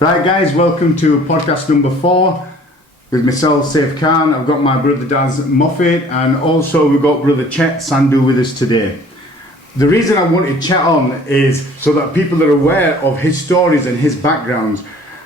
Right guys, welcome to podcast number 4 with myself, Saif Khan. I've got my brother Daz Moffat and also we've got brother Chet Sandhu with us today. The reason I wanted Chet on is so that people are aware of his stories and his backgrounds.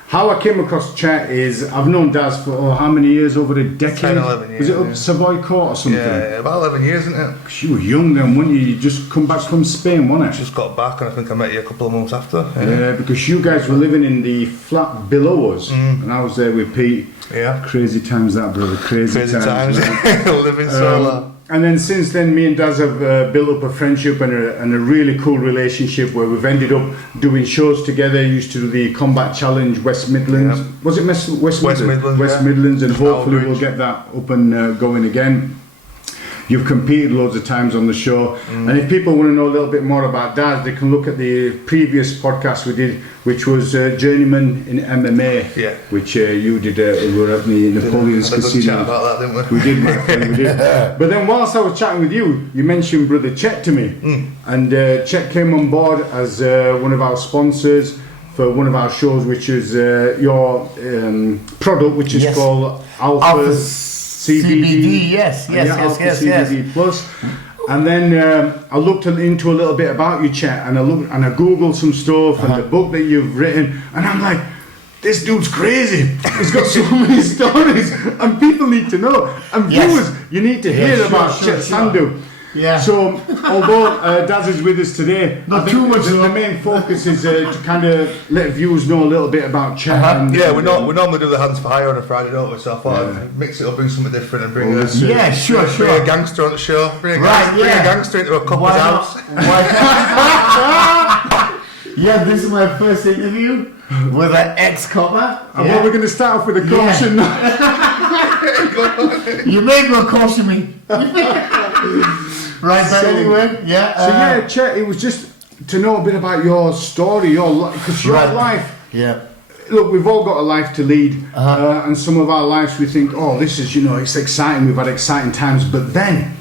How I came across Chet is I've known Daz for how many years? Over a decade? 10, 11 years. Was it up Savoy Court or something? Yeah, about 11 years, isn't it? Because you were young then, weren't you? You just come back from Spain, wasn't it? Just got back and I think I met you a couple of months after. Yeah, because you guys were living in the flat below us and I was there with Pete. Yeah. Crazy times that, brother. Crazy times. Right? Living solo. And then since then, me and Daz have built up a friendship and a really cool relationship where we've ended up doing shows together. Used to do the Combat Challenge West Midlands. Yeah. Was it West Midlands? West yeah. Midlands, and hopefully Outreach. we'll get that up and going again. You've competed loads of times on the show, and if people want to know a little bit more about Daz, they can look at the previous podcast we did, which was Journeyman in MMA, Yeah. which you did. We were at the Napoleon's Had a good Casino. chat about that, didn't we? We did, my friend, we did. But then whilst I was chatting with you, you mentioned brother Chet to me, and Chet came on board as one of our sponsors for one of our shows, which is your product, which is Yes. called Alpha CBD. Yes. CBD Plus. And then I looked into a little bit about you, Chet, and I googled some stuff and the book that you've written, and I'm like, this dude's crazy. He's got so many stories, and people need to know. And viewers, you need to hear about Chet Sandhu. Yeah. So, although Daz is with us today, Not I think too much, the main focus is to kind of let viewers know a little bit about Chet. And, Yeah, we normally do the hands for hire on a Friday, don't we? So I thought I'd mix it up, bring something different, and bring Yeah, sure. bring a gangster on the show. Bring a Right, gangster into a couple's Why house. Yeah, this is my first interview with an ex-copper. Well, we're going to start off with a caution. You may well caution me. Right, but anyway, yeah. So yeah, Chet, it was just to know a bit about your story, your life, because your life. Yeah. Look, we've all got a life to lead, and some of our lives we think, oh, this is, it's exciting. We've had exciting times, but then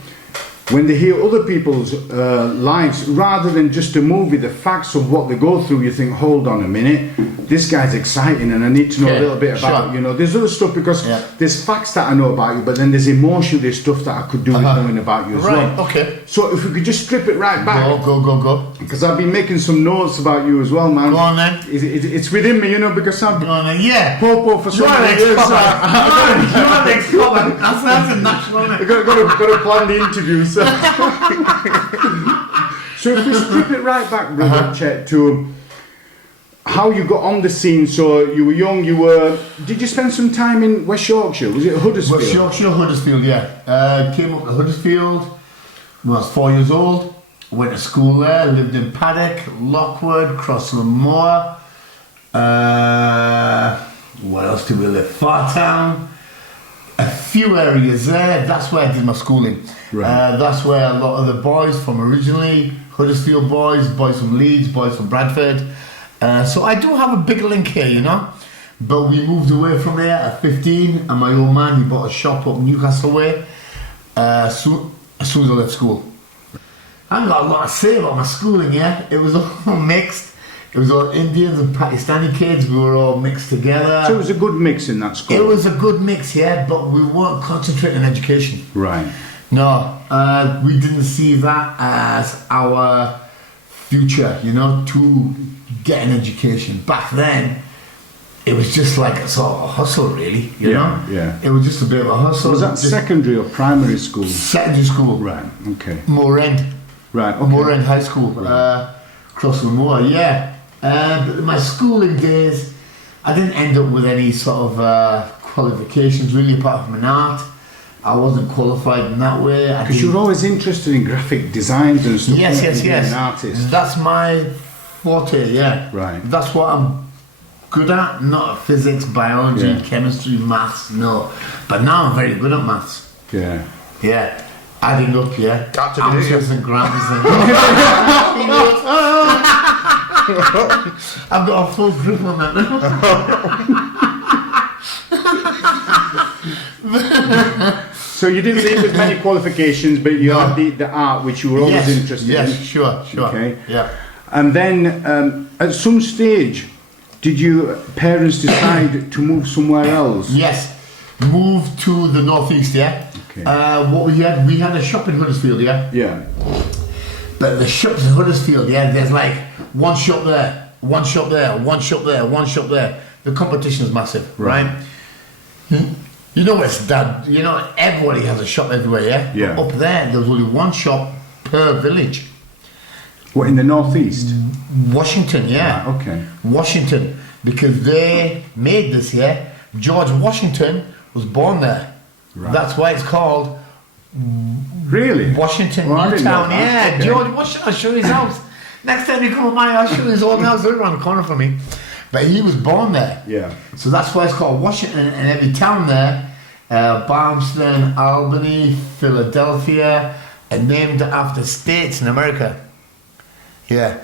when they hear other people's lives, rather than just a movie, the facts of what they go through, you think, hold on a minute, this guy's exciting, and I need to know a little bit about, there's other stuff, because there's facts that I know about you, but then there's emotional, there's stuff that I could do with knowing about you as well. Right, okay. So if we could just strip it right back. Go. Because I've been making some notes about you as well, man. Go on then. It's within me, because I'm Go on then, yeah. Popo for so You're an many years. ex-copper. You're an ex-copper. That's a national, isn't I it? got to plan the interview. So. So if we strip it right back, brother Chet, to how you got on the scene. So you were young. Did you spend some time in West Yorkshire? Was it Huddersfield? West Yorkshire, Huddersfield, yeah. Came up to Huddersfield when I was 4 years old. Went to school there, lived in Paddock, Lockwood, Crossland Moor. What else did we live? Fartown. A few areas there. That's where I did my schooling. Right. That's where a lot of the boys from originally, Huddersfield boys from Leeds, boys from Bradford. So I do have a big link here, But we moved away from there at 15, and my old man, he bought a shop up Newcastle way as soon as I left school. I haven't got a lot to say about my schooling, yeah? It was all mixed. It was all Indians and Pakistani kids. We were all mixed together. So it was a good mix in that school. It was a good mix, yeah, but we weren't concentrating on education. Right. No, we didn't see that as our future, to get an education. Back then, it was just like a sort of a hustle, really, you know? Yeah. It was just a bit of a hustle. Was that secondary or primary school? Secondary school. Right, okay. Moor End. Right, okay. Moor End High School. Crossland Moor, yeah. But my schooling days, I didn't end up with any sort of qualifications, really, apart from an art. I wasn't qualified in that way. Because you were always interested in graphic designs and stuff. Yes. An artist. That's my forte, yeah. Right. That's what I'm good at, not physics, biology, chemistry, maths, no. But now I'm very good at maths. Yeah. Yeah. Adding up, yeah. Got to do it, Ounces and grams and... I've got a full grip on that now. So you didn't leave with many qualifications, but you had the art, which you were always interested in. Yes, sure. Okay. Yeah. And then at some stage, did your parents decide to move somewhere else? Yes, moved to the northeast. Yeah. Okay. What we had a shop in Huddersfield. Yeah. Yeah. But the shops in Huddersfield, yeah, there's like one shop there, one shop there, one shop there, one shop there. The competition is massive, right? You know it's that, you know, everybody has a shop everywhere, yeah? Yeah. But up there was only one shop per village. What, in the northeast? Washington, yeah. Right, okay. Washington, because they made this, yeah? George Washington was born there. Right. That's why it's called Really? Washington, Well, I didn't know Newtown, that. yeah. Okay. George Washington, I'll show you his house. Next time you come to my house, I'll show you his old house right around the corner from me. But he was born there. Yeah. So that's why it's called Washington, and every town there, Barmston, Albany, Philadelphia, are named after states in America. Yeah.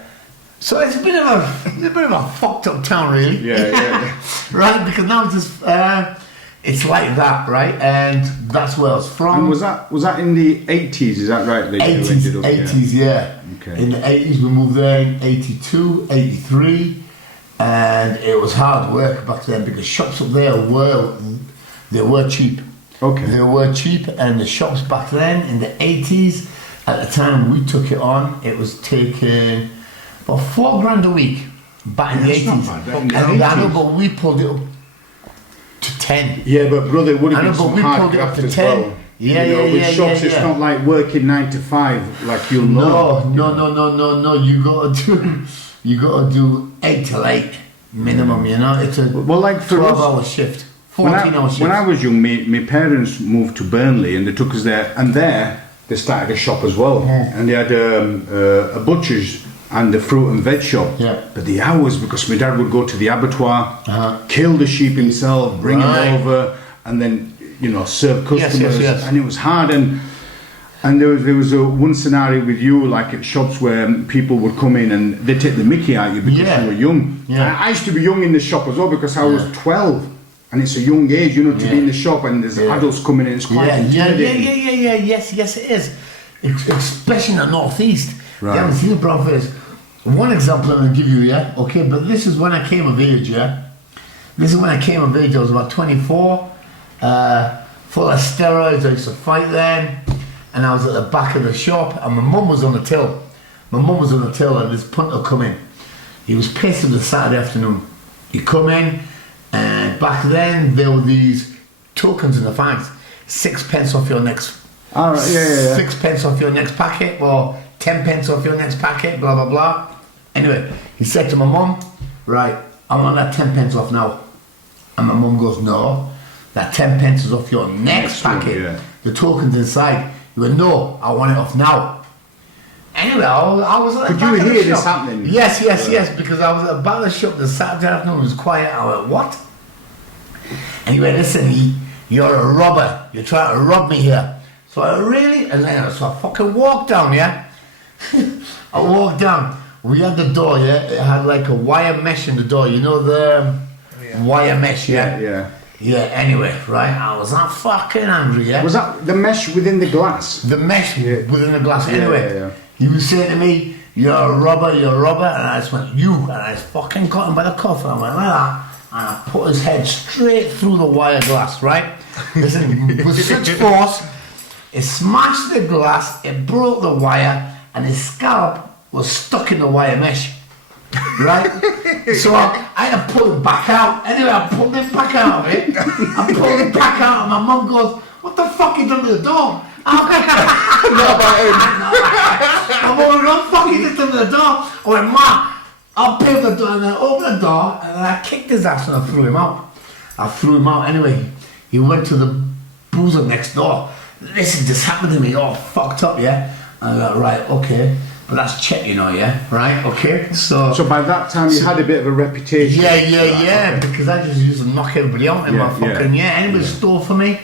So it's a bit of a fucked up town, really. Yeah. Right, because now it's like that, right? And that's where I was from. And was that in the 80s? Is that right? That you 80s, ended up, 80s, yeah. Okay. In the 80s, we moved there in 82, 83, and it was hard work back then because shops up there were cheap. Okay. They were cheap, and the shops back then in the 80s, at the time we took it on, it was taking about $4,000 a week back in the That's not 80s. bad, that And in the I know, 80s. but we pulled it up to 10. Yeah, but brother, it would have I know, been but some we hard pulled it up graft to as 10. well. Yeah, you know, yeah, with yeah, shops, yeah, it's yeah. not like working 9 to 5 like you'll know. No. You gotta do 8 till 8 minimum. You know, it's a Well, like for 12-hour shift, 14-hour shift. When I was young, my parents moved to Burnley and they took us there, and there they started a shop as well. Yeah. And they had a butcher's and a fruit and veg shop. Yeah. But the hours, because my dad would go to the abattoir, kill the sheep himself, bring Right. them over, and then serve Yes, customers. yes. And it was hard. And there was one scenario with you, like at shops where people would come in and they take the mickey out of you because Yeah. you were young. Yeah. I used to be young in the shop as well because I was Yeah. 12, and it's a young age, to be Yeah. in the shop and there's Yeah. adults coming in. It's quite intimidating. Yes, it is. Especially in the northeast. Right. You haven't seen the Brothels. One example I'm gonna give you, yeah. Okay, but this is when I came of age, yeah. This is when I came of age. I was about 24, full of steroids. I used to fight then, and I was at the back of the shop, and my mum was on the till. And this punter come in. He was pissed on the Saturday afternoon. He come in, and back then there were these tokens in the fags. 6 pence off your next. All right, yeah. 6 pence off your next packet, or 10 pence off your next packet, blah blah blah. Anyway, he said to my mum, right, I want that 10 pence off now. And my mum goes, no, that 10 pence is off your next one, packet. yeah. The token's inside. He went, no, I want it off now. Anyway, I was at the Could back you of the hear this shop. happening? Yes, because I was at the back of the shop the Saturday afternoon, it was quiet. I went, what? And he went, listen, you're a robber. You're trying to rob me here. So I really, and then so I fucking walked down, yeah? I walked down. We had the door, yeah? It had like a wire mesh in the door. You know the wire mesh, yeah? Yeah. Anyway, right? I was that fucking angry, yeah? Was that the mesh within the glass? The mesh within the glass. Anyway, Yeah. he was saying to me, you're a robber, and I just went, you, and I just fucking caught him by the cuff, and I went like that, and I put his head straight through the wire glass, right? Listen, with such force, it smashed the glass, it broke the wire, and his scalp was stuck in the wire mesh, right? So I had to pull it back out. Anyway, I pulled it back out of it. I pulled it back out, and my mum goes, what the fuck you done to the door? Not about him. I'm going, what the fuck you did to the door? I went, Ma, I'll pay the door, and then opened the door, and then I kicked his ass and I threw him out. Anyway, he went to the boozer next door. Listen, this happened to me, all fucked up, yeah? And I go, right, okay. But that's Chet, yeah? Right, okay? So by that time you had a bit of a reputation. yeah, because I just used to knock everybody out in my fucking, anybody stole from me.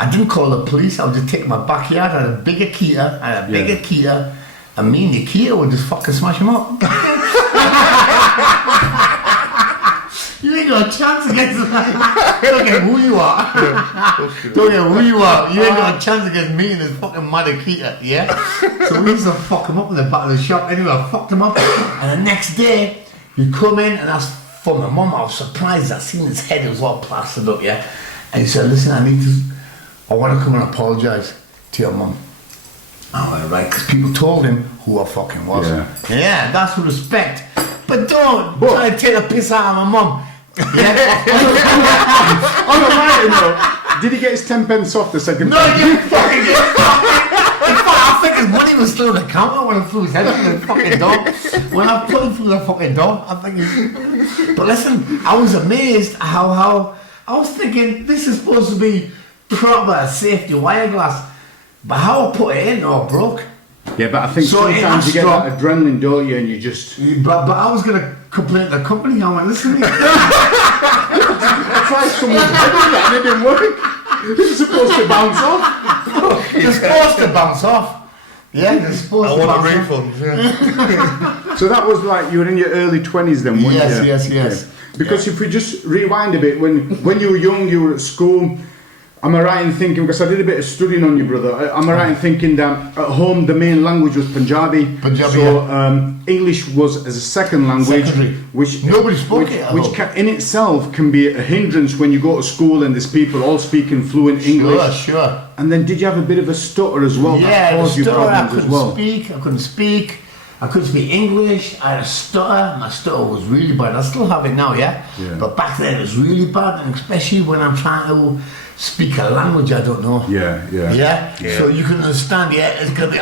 I didn't call the police, I would just take my backyard, I had a bigger Keter, and me and the Keter would just fucking smash him up. You ain't got a chance against don't care who you are. Don't care who you are. You ain't got a chance against me and this fucking mother Keter, yeah? So we used to fuck him up in the back of the shop. Anyway, I fucked him up. And the next day, you come in and that's for my mum. I was surprised. I seen his head, it was all plastered up, yeah. And he said, listen, I want to come and apologise to your mum. I went, right, because people told him who I fucking was. Yeah, that's respect. But don't try to take the piss out of my mum. Yeah. On a lighter note, did he get his 10 pence off the second No, time? you fucking did. In fact, I think his money was still in the counter when I threw his head through the fucking door. When I put him through the fucking door, I think he... But listen, I was amazed how I was thinking this is supposed to be proper safety wire glass. But how I put it in, all broke. Yeah, but I think So sometimes you get that adrenaline, don't you, and you just... But I was going to complain to the company. I went, listen, I tried someone's head on that and it didn't work. It's supposed to bounce off. it's supposed to bounce off. Yeah, they're supposed to I bounce want a off. refund. So that was like, you were in your early 20s then, weren't you? Yes. Yeah. Because if we just rewind a bit, when you were young, you were at school, am I right in thinking, because I did a bit of studying on you, brother, am I right in thinking that at home the main language was Punjabi? So English was as a second language, which nobody spoke it at which home. in itself can be a hindrance when you go to school and there's people all speaking fluent English. Sure. And then did you have a bit of a stutter as well? Yeah, that caused you stutter, I problems as couldn't well? speak. I couldn't speak English. I had a stutter. My stutter was really bad. I still have it now, yeah? But back then it was really bad, and especially when I'm trying to speak a language I don't know. Yeah. So you can understand, it's gonna be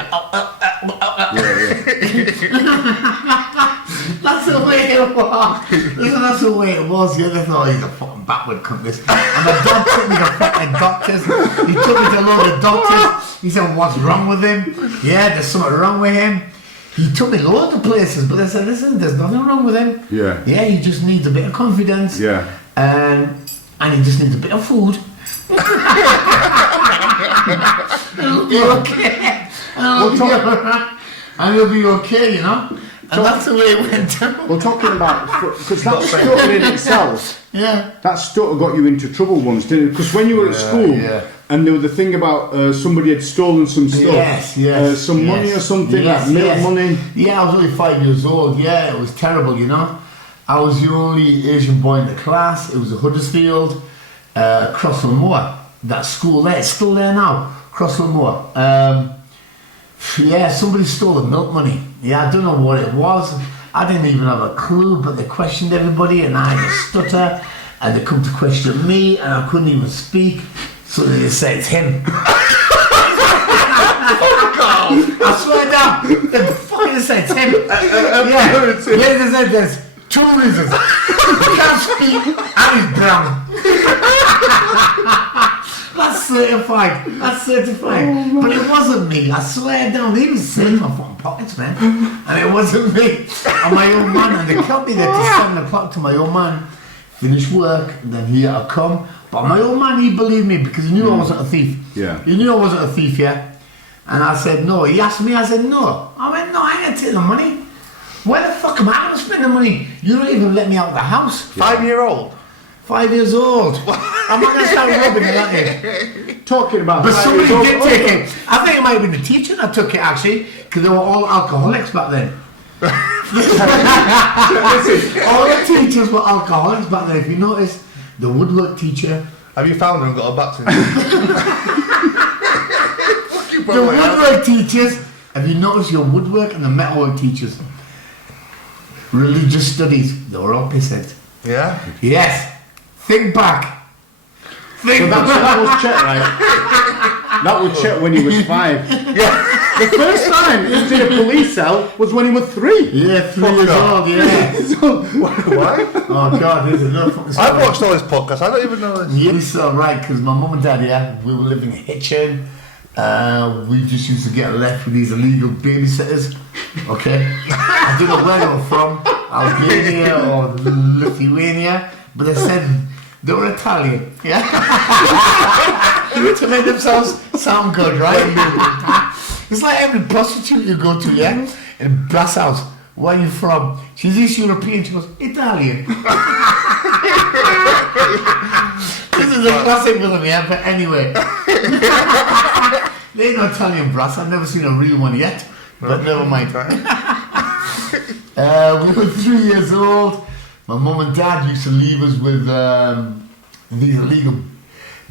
That's the way it was. Listen, that's the way it was. Yeah, they thought he's a fucking backward cunt this. And my dad took me to fucking doctors. He took me to a load of doctors. He said, what's wrong with him? Yeah, there's something wrong with him. He took me loads of places, but they said, listen, there's nothing wrong with him. Yeah, he just needs a bit of confidence. And he just needs a bit of food. It'll be okay. And it'll be okay, you know? And that's the way it went down. Well, talking about, because that stutter in itself, that stutter got you into trouble once, didn't it? Because when you were at school, and there was the thing about somebody had stolen some stuff, some money or something, like milk money. Yeah, I was only 5 years old. Yeah, it was terrible, you know. I was the only Asian boy in the class. It was at Huddersfield, Crossland-Moor. That school there, it's still there now, Crossland-Moor. Somebody stole the milk money. I don't know what it was. I didn't even have a clue, but they questioned everybody and I had a stutter and they come to question me and I couldn't even speak. So they just said, it's him. I swear down, they fucking said, it's him. They said, there's 2 reasons. He can't speak and he's brown. That's certified. But it wasn't me, I swear down. They even searched my fucking pockets, man. And it wasn't me. And my old man, and they kept me there till 7 o'clock till my old man finished work, and then he had to come. But my old man, he believed me because he knew I wasn't a thief. He knew I wasn't a thief, And I said no. He asked me, I said no. I went, no, I ain't gonna take the money. Where the fuck am I gonna spend the money? You don't even let me out of the house. 5-year-old? 5 years old. I'm not gonna start rubbing it at you. Talking about, but somebody did take it. I think it might have been the teacher that took it actually, because they were all alcoholics back then. All the teachers were alcoholics back then. If you notice, the woodwork teacher. Have you found her and got her back to The woodwork teachers. Have you noticed your woodwork and the metalwork teachers? Religious studies. They were all pissheads. Yeah. Yes. Think back. So that was Chet, right? That was Chet when he was 5. The first time he was in a police cell was when he was 3. 3 years old, So, why? Oh God, there's enough fucking story. I've watched all this podcast, I don't even know this. Yes, right, because my mum and dad, we were living in Hitchin. We just used to get left with these illegal babysitters. Okay? I don't know where they were from, Albania or Lithuania, but they said they were Italian. To make themselves sound good, right? It's like every prostitute you go to, in a brass house. Where are you from? She's East European. She goes, Italian. This is a classic with them, but anyway. They ain't no Italian brass. I've never seen a real one yet. But never mind. We were 3 years old. My mum and dad used to leave us with these illegal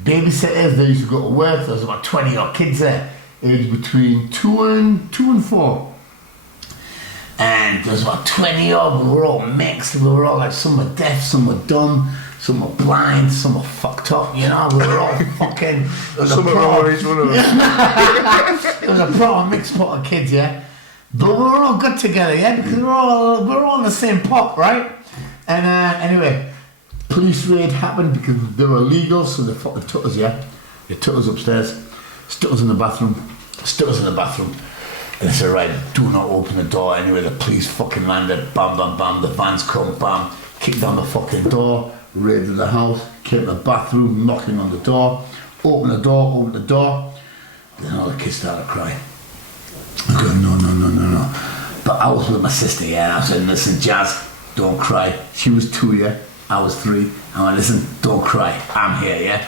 babysitters. They used to go to work. There was about 20 odd kids there, aged between 2 and 4. And there was about 20 odd. We were all mixed. We were all like, some were deaf, some were dumb, some were blind, some were fucked up. You know, we were all fucking. Some were each one of them. It was a proper mixed pot of kids, yeah. But we were all good together, yeah, because we were all in the same pot, right? And anyway, police raid happened because they were illegal, so they fucking took us, yeah. They took us upstairs, stuck us in the bathroom. And they said, right, do not open the door. Anyway, the police fucking landed, bam, bam, bam, the vans come, bam, kicked down the fucking door, raided the house, came to the bathroom, knocking on the door, open the door. Then all the kids started crying. I go, no. But I was with my sister, yeah, I said, listen, Jazz, don't cry. She was 2, yeah, I was 3. I went, listen, don't cry, I'm here, yeah.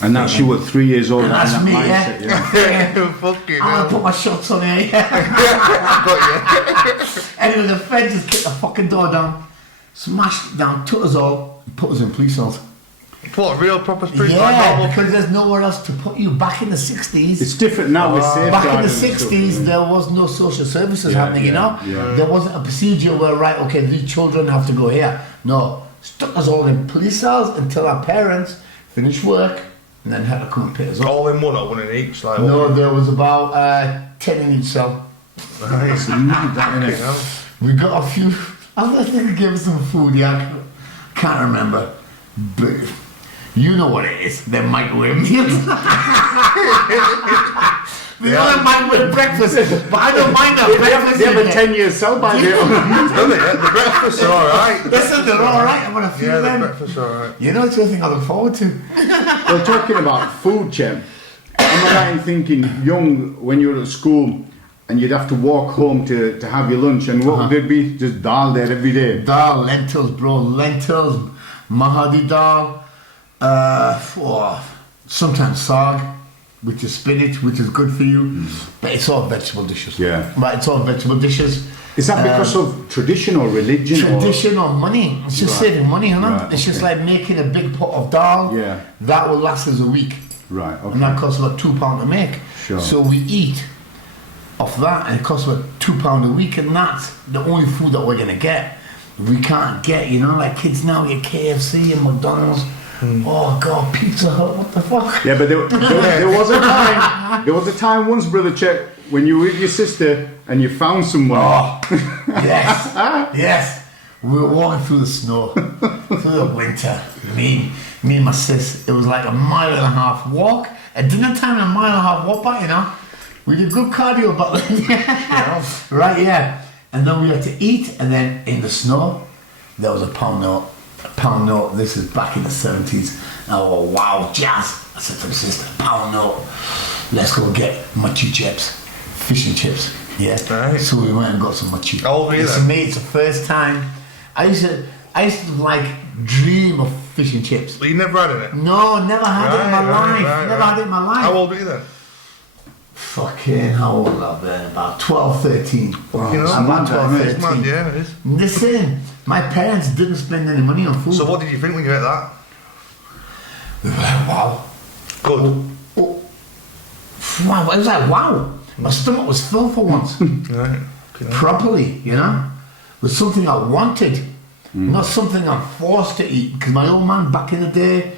And that's you were 3 years old. And that's that me, mindset, yeah. Fucking I'm gonna put my shots on here, yeah. Anyway, the feds just kicked the fucking door down, smashed it down, took us all, and put us in police cells. What, real proper street? Yeah, because there's nowhere else to put you. Back in the 60s. It's different now with safeguarding. Back in the and 60s, stuff, there was no social services happening, you know? Yeah. There wasn't a procedure where, right, okay, these children have to go here. No, stuck us all in police cells until our parents finished work and then had to come and pick us up. All in one or one in each? Like, No, there was about 10 in each cell. Nice. We got a few, I think I gave us some food, yeah, I can't remember. But you know what it is, they're microwave meals. They only microwave breakfast, but I don't mind that breakfast. They have a 10-year sell by there. The breakfasts are alright. Listen, they're alright, I'm gonna feed Yeah, the them. breakfasts are alright. You know, it's the thing I look forward to. Well, talking about food, Chem, am I right in thinking young, when you were at school, and you'd have to walk home to have your lunch, and what would it be? Just dal there every day? Dal, lentils, bro, lentils, mahadi dal, sometimes sag, which is spinach, which is good for you, but it's all vegetable dishes. Yeah. Right, it's all vegetable dishes. Is that because of tradition or religion? Tradition or money. It's just saving money, you know? Right, It's just okay. like making a big pot of dal. Yeah. That will last us a week. Right, okay. And that costs about £2 to make. Sure. So we eat off that, and it costs about £2 a week, and that's the only food that we're gonna get. We can't get, you know, like kids now get KFC and McDonald's. Oh God, Pizza Hut, what the fuck? Yeah, but there was a time. There was a time once, brother Chet, when you were with your sister and you found someone. Oh, yes, yes. We were walking through the snow, through the winter. Me and my sis. It was like a 1.5 mile walk. At dinner time, a 1.5 mile walk back. You know, we did good cardio back then. Right, yeah. And then we had to eat, and then in the snow, there was a pound note. A pound note. This is back in the 70s. Oh wow, Jazz! I said to my sister, pound note. Let's go get machi chips, fish and chips. Yeah. Right. So we went and got some machi. How old were you It's then? me. It's the first time. I used to like dream of fish and chips. Well, you never had it? No, never had it in my life. Never had it in my life. How old were you then? Fucking, how old have I been? About 12, 13. Wow. You know, I'm about 12, it's 13. mad, yeah, it is. Listen, my parents didn't spend any money on food. So what did you think when you ate that? Wow. Good. Oh. Wow, it was like, wow. My stomach was full for once. Right. Okay. Properly, you know? It was something I wanted. Not something I'm forced to eat. Because my old man back in the day,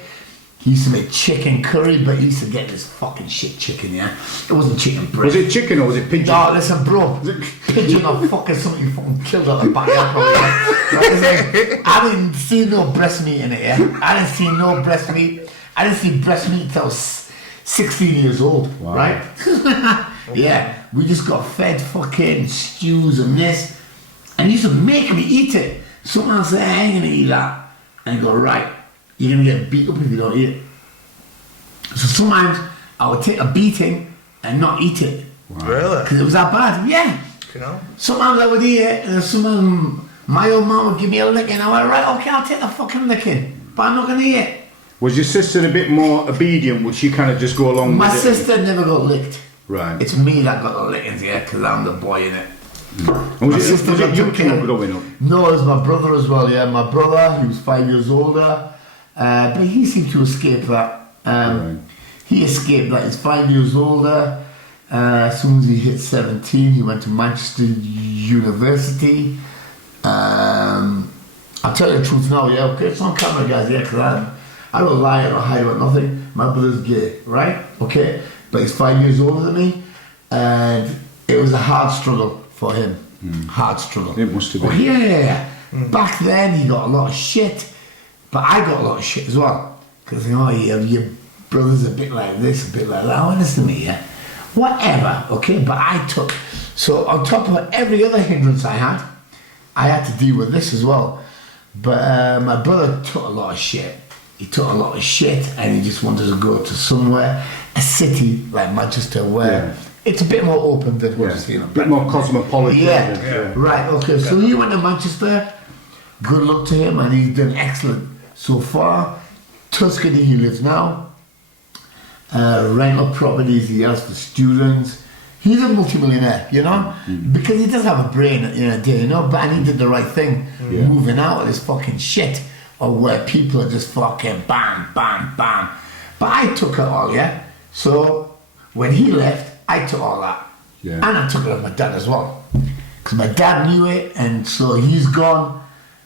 he used to make chicken curry, but he used to get this fucking shit chicken, yeah? It wasn't chicken breast. Was it chicken or was it pigeon? No, listen, bro. Pigeon or fucking something you fucking killed out the backyard. Right? I didn't see no breast meat in it, yeah? I didn't see no breast meat. I didn't see breast meat until I was 16 years old, Wow. right? Yeah, we just got fed fucking stews and this. And he used to make me eat it. Someone said, I ain't gonna eat that. And I go, right, you're gonna get beat up if you don't eat it. So sometimes I would take a beating and not eat it. Really? Because it was that bad, yeah. You know? Sometimes I would eat it, and then sometimes my old man would give me a licking. I went, right, okay, I'll take the fucking licking, but I'm not going to eat it. Was your sister a bit more obedient? Would she kind of just go along My with it? sister never got licked. Right. It's me that got the lickings, yeah, because I'm the boy in it. And was it you two growing up? No, it was my brother as well, yeah. My brother, he was 5 years older, but he seemed to escape that. Right. He escaped that. He's 5 years older. As soon as he hit 17, he went to Manchester University. I'll tell you the truth now, yeah, okay, it's on camera, guys, yeah, because I don't lie, I don't hide about nothing. My brother's gay, right? Okay? But he's 5 years older than me, and it was a hard struggle for him. Hard struggle. It must have been. Oh, yeah. Back then, he got a lot of shit, but I got a lot of shit as well. Because, you know, your brother's a bit like this, a bit like that. Oh, listen to me, yeah? Whatever, okay? But I took... So, on top of every other hindrance I had to deal with this as well. But my brother took a lot of shit. He took a lot of shit, and he just wanted to go to somewhere, a city like Manchester, where it's a bit more open than Huddersfield. A bit more cosmopolitan. Yeah. Right, okay. So he went to Manchester. Good luck to him, and he's done excellent so far. Tuscany, he lives now. Rental properties he has for students. He's a multimillionaire, you know, because he does have a brain at the end of the day, you know, and he did the right thing, moving out of this fucking shit of where people are just fucking bam, bam, bam. But I took it all, yeah? So when he left, I took all that. Yeah. And I took it of my dad as well. Because my dad knew it, and so he's gone.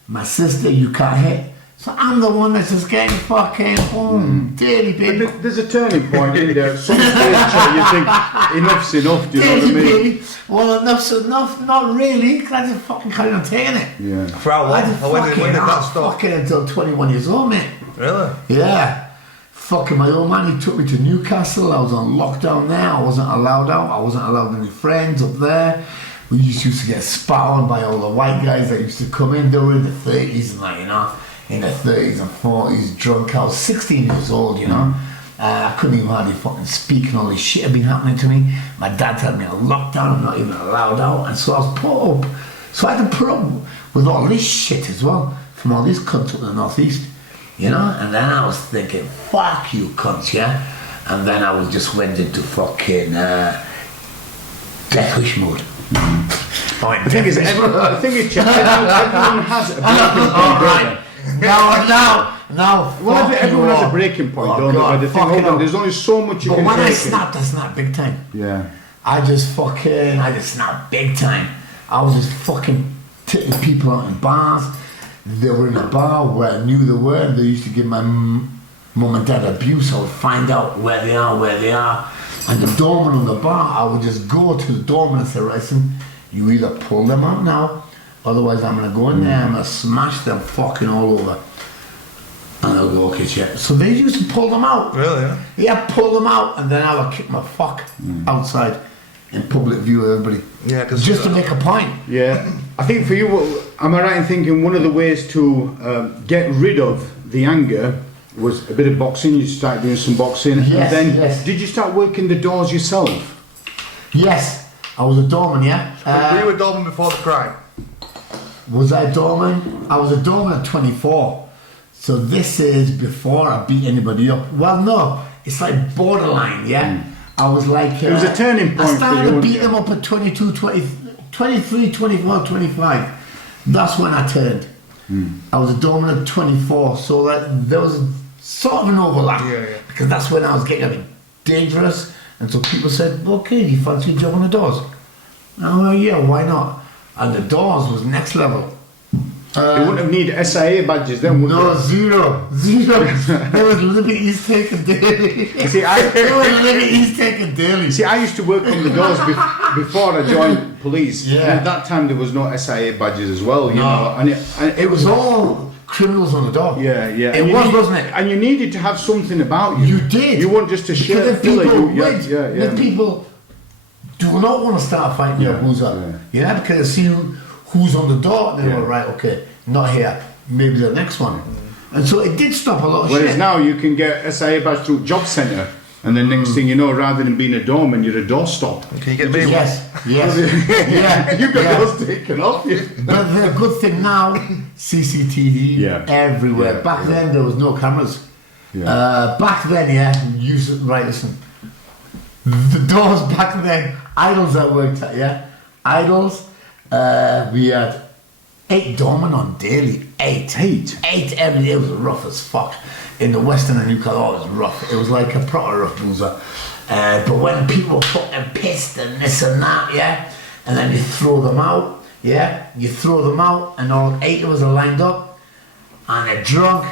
My sister, you can't hit. So I'm the one that's just getting fucking home daily, baby. But there's a turning point in there. Some stage you think enough's enough. Do you know what I mean? Baby. Well, enough's enough. Not really, because I just fucking carried on taking it. Yeah. For how long? I just When did that stop? fucking until 21 years old, mate. Really? Yeah. Fucking my old man, he took me to Newcastle. I was on lockdown there. I wasn't allowed out. I wasn't allowed any friends up there. We used to get spat on by all the white guys that used to come in. They were in the 30s and that, you know. In the 30s and 40s, drunk. I was 16 years old, you know. I couldn't even hardly fucking speak, and all this shit had been happening to me. My dad had me on lockdown. I'm not even allowed out. And so I was put up. So I had to put up with all this shit as well from all these cunts up in the northeast. You know, and then I was thinking, fuck you cunts, yeah? And then I was just went into fucking death wish mode. The thing is, Chet, everyone has a breaking point, don't they? Now, well, everyone has a breaking point, don't they? But the thing, hold on, there's only so much you but can when take I in. snapped, I snapped big time. Yeah. I just snapped big time. I was just fucking taking people out in bars. They were in a bar where I knew they were, and they used to give my mum and dad abuse. I would find out where they are. And the doorman on the bar, I would just go to the doorman and say, listen, you either pull them out now, otherwise I'm going to go in there and I'm going to smash them fucking all over. And they'll go, okay, Chet. So they used to pull them out. Really, yeah? Yeah, pull them out, and then I would kick my fuck outside in public view of everybody. Yeah, cause just to make a point. Yeah. I think for you, am I right in thinking one of the ways to get rid of the anger was a bit of boxing? You started doing some boxing. Yes, and then yes. Did you start working the doors yourself? Yes, I was a doorman, yeah. were you a doorman before the crime? Was I a doorman? I was a doorman at 24. So this is before I beat anybody up. Well, no, it's like borderline, yeah. I was like... It was a turning point I started for you, to beat them up at 22, 20, 23, 24, 25. That's when I turned. I was a doorman at 24, so that there was sort of an overlap. Yeah. Because that's when I was getting a bit dangerous. And so people said, okay, do you fancy a job on the doors? Oh, yeah, why not? And the doors was next level. You wouldn't have needed SIA badges then, would No, you? zero. There was liberties taken daily. See, There was liberties taken daily. See, I used to work on the doors before I joined police. Yeah. And at that time, there was no SIA badges as well, you know. And It was all criminals on the door. Yeah. It And you was, need- wasn't it? And you needed to have something about you. You did. You weren't just a Because shirt the filler. people Yeah. the people do not want to start fighting your who's up. Yeah, because they see who's on the door, and they were right, okay, not here, maybe the next one. And so it did stop a lot of Whereas shit. now you can get SIA badge through job centre, and then next thing you know, rather than being a doorman, you're a doorstop. Can you get me one? Yes. Yeah. You got those taken off you. But the good thing now, CCTV everywhere. Yeah, Back then there was no cameras. Yeah. Back then, right, listen. The doors back then, idols that worked at, Idols, We had 8 doormen on daily. 8 every day. It was rough as fuck. In the Western and Newcastle, it was rough. It was like a proper rough boozer. But when people fucking pissed and this and that, yeah, and then you throw them out, yeah, you throw them out, and all 8 of us are lined up, and they're drunk,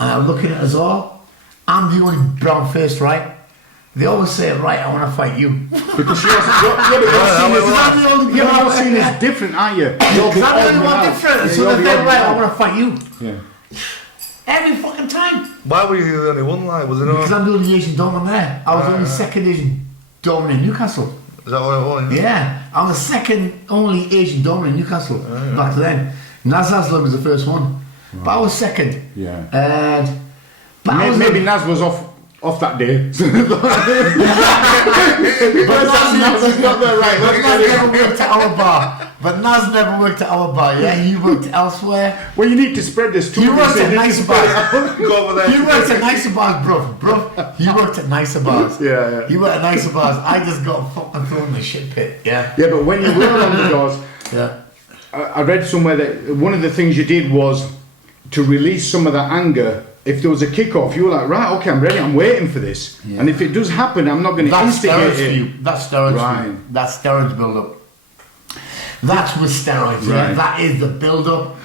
and they're looking at us all. I'm the only brown faced, right? They always say, right, I want to fight you. Because you're seen as different, aren't you? Because I'm the only one different. So they say, right, I want to fight you. Yeah. Every fucking time. Why were you the only one, like, was it Because I'm the only Asian doorman there. I was only second Asian doorman in Newcastle. Is that what it was? Yeah, I'm the second only Asian doorman in Newcastle back then. Naz Aslam was the first one. But I was second. Yeah. But Maybe Naz was off that day. But Naz got there right. But Naz never worked at our bar. Yeah, he worked elsewhere. Well, you need to spread this too. He worked at nicer bars. Go over there. He worked at nicer bars, bro. He worked at nicer bars. Yeah. He worked at nicer bars. I just got fucking thrown in the shit pit. Yeah. Yeah, but when you were on the doors, Yeah. I read somewhere that one of the things you did was to release some of that anger. If there was a kick-off, you were like, right, okay, I'm ready, I'm waiting for this. Yeah. And if it does happen, I'm not going to That's instigate steroids for it. you. That's steroids for Right. you. That's steroids build-up. That's with steroids. Right. Yeah? That is the build-up.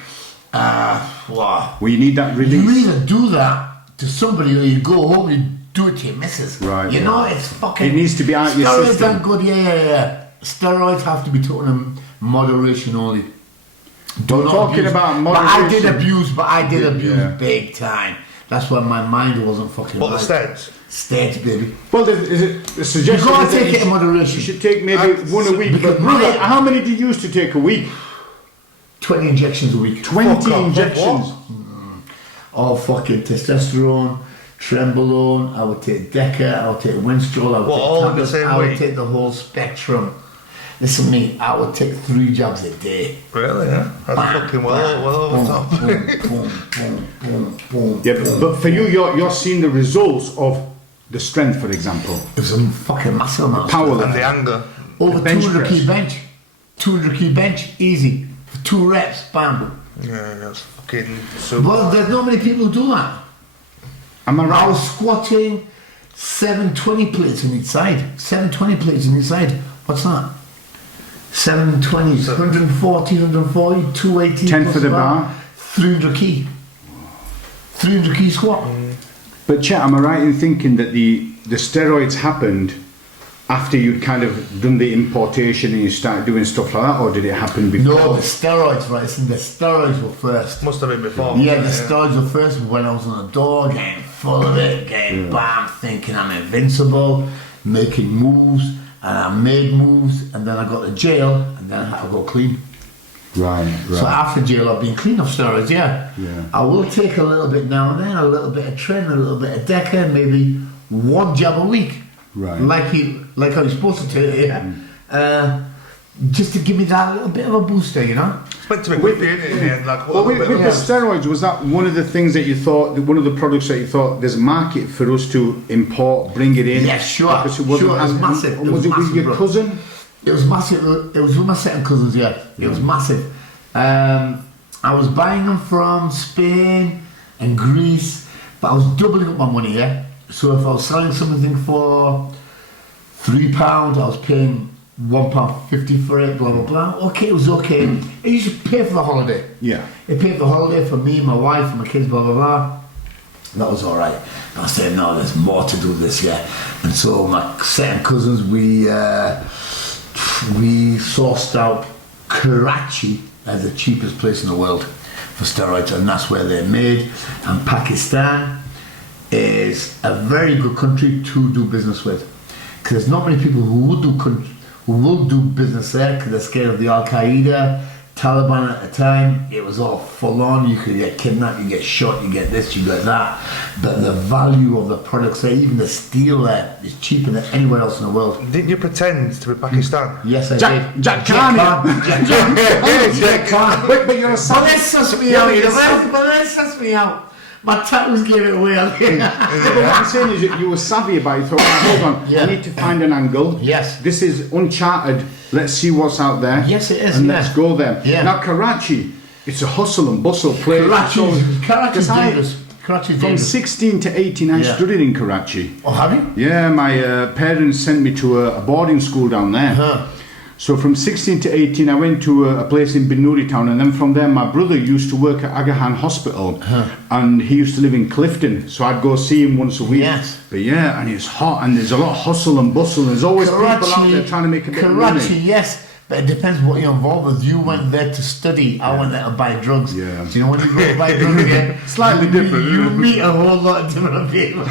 Wow. Well, you need that release. You either do that to somebody or you go home and you do it to your missus. Right, You yeah. know, it's fucking... It needs to be out of your Steroids system. aren't good, yeah. Steroids have to be taken in moderation only. Well, not talking abuse. about But I did moderation- abuse Yeah. big time. That's why my mind wasn't fucking What, the right. steroids? Steroids, baby. Well, is it a suggestion? You gotta that take it in moderation. You should take maybe one a week. because But brother, my- how many do you used to take a week? 20 injections a week. 20 Fuck off, injections. All fucking testosterone, Trembolone, I would take Deca, I would take Winstrol, I would What, take all in the tablets, same I would week? take the whole spectrum. Listen to me, I would take 3 jabs a day. Really, yeah? That's fucking well over the top. Boom. Yeah, but for you, you're seeing the results of the strength, for example. It was a fucking massive amount. Power And the anger. Over the bench 200 key press. bench. 200 key bench, easy. For 2 reps, bam. Yeah, that's fucking so. Well, there's not many people who do that. Am I I right? was squatting 720 plates on each side. 720 plates on each side. What's that? 720s, 140, 280. 10 plus for the about bar. 300 key. 300 key squat. But Chet, am I right in thinking that the steroids happened after you'd kind of done the importation and you started doing stuff like that, or did it happen before? No, the steroids, right? Listen, the steroids were first. Must have been before. Yeah, the steroids were first when I was on the door, getting full of it, getting bam, thinking I'm invincible, making moves, and I made moves, and then I got to jail, and then I had to go clean. Right. So after jail, I've been clean of steroids, yeah. Yeah. I will take a little bit now and then, a little bit of tren, a little bit of Deca, maybe 1 jab a week. Right. Like I was supposed to take it, yeah. Just to give me that little bit of a booster, you know? It's meant to be with you, isn't it? In the end, like, Well, with the steroids, was that one of the things that you thought, one of the products that you thought there's a market for us to import, bring it in? Yeah, sure. Because it wasn't Sure, it was as- massive. and It was was it with massive, your bro. cousin? It was massive. It was with my second cousins, yeah. It was massive. I was buying them from Spain and Greece, but I was doubling up my money, yeah. So if I was selling something for £3, I was paying £1.50 for it, blah blah blah. Okay, it was okay. It used to pay for the holiday. Yeah. It paid for the holiday for me, my wife, and my kids, blah blah blah. That was all right. I said, no, there's more to do this, yeah. And so my second cousins, we sourced out Karachi as the cheapest place in the world for steroids, and that's where they're made. And Pakistan is a very good country to do business with, because there's not many people who will do business there because they're scared of the Al Qaeda, Taliban at the time. It was all full on. You could get kidnapped, you get shot, you get this, you get that. But the value of the products there, even the steel there, is cheaper than anywhere else in the world. Didn't you pretend to be Pakistan? Yes, I Jack- did. Jack Khan, Jack Khan. But you're a But that sussed me out. Yeah, But that sussed me out. My tattoos gave it away. But what I'm saying is that you were savvy about it. You thought, right, hold on, Yeah. I need to find an angle. Yes. This is uncharted. Let's see what's out there. Yes, it is, And yeah. let's go there. Yeah. Now, Karachi, it's a hustle and bustle place. Karachi's dangerous. Karachi's From dangerous. 16 to 18, I Yeah. studied in Karachi. Oh, have you? Yeah, my parents sent me to a boarding school down there. Huh. So from 16 to 18, I went to a place in Binuri town, and then from there, my brother used to work at Agahan Hospital, and he used to live in Clifton. So I'd go see him once a week. Yes. But yeah, and it's hot, and there's a lot of hustle and bustle. There's always people out there trying to make a bit of money. Karachi, yes. But it depends what you're involved with. You went there to study. I went there to buy drugs. Yeah. Do you know when you go to buy drugs again? Slightly different. You meet a whole lot of different people.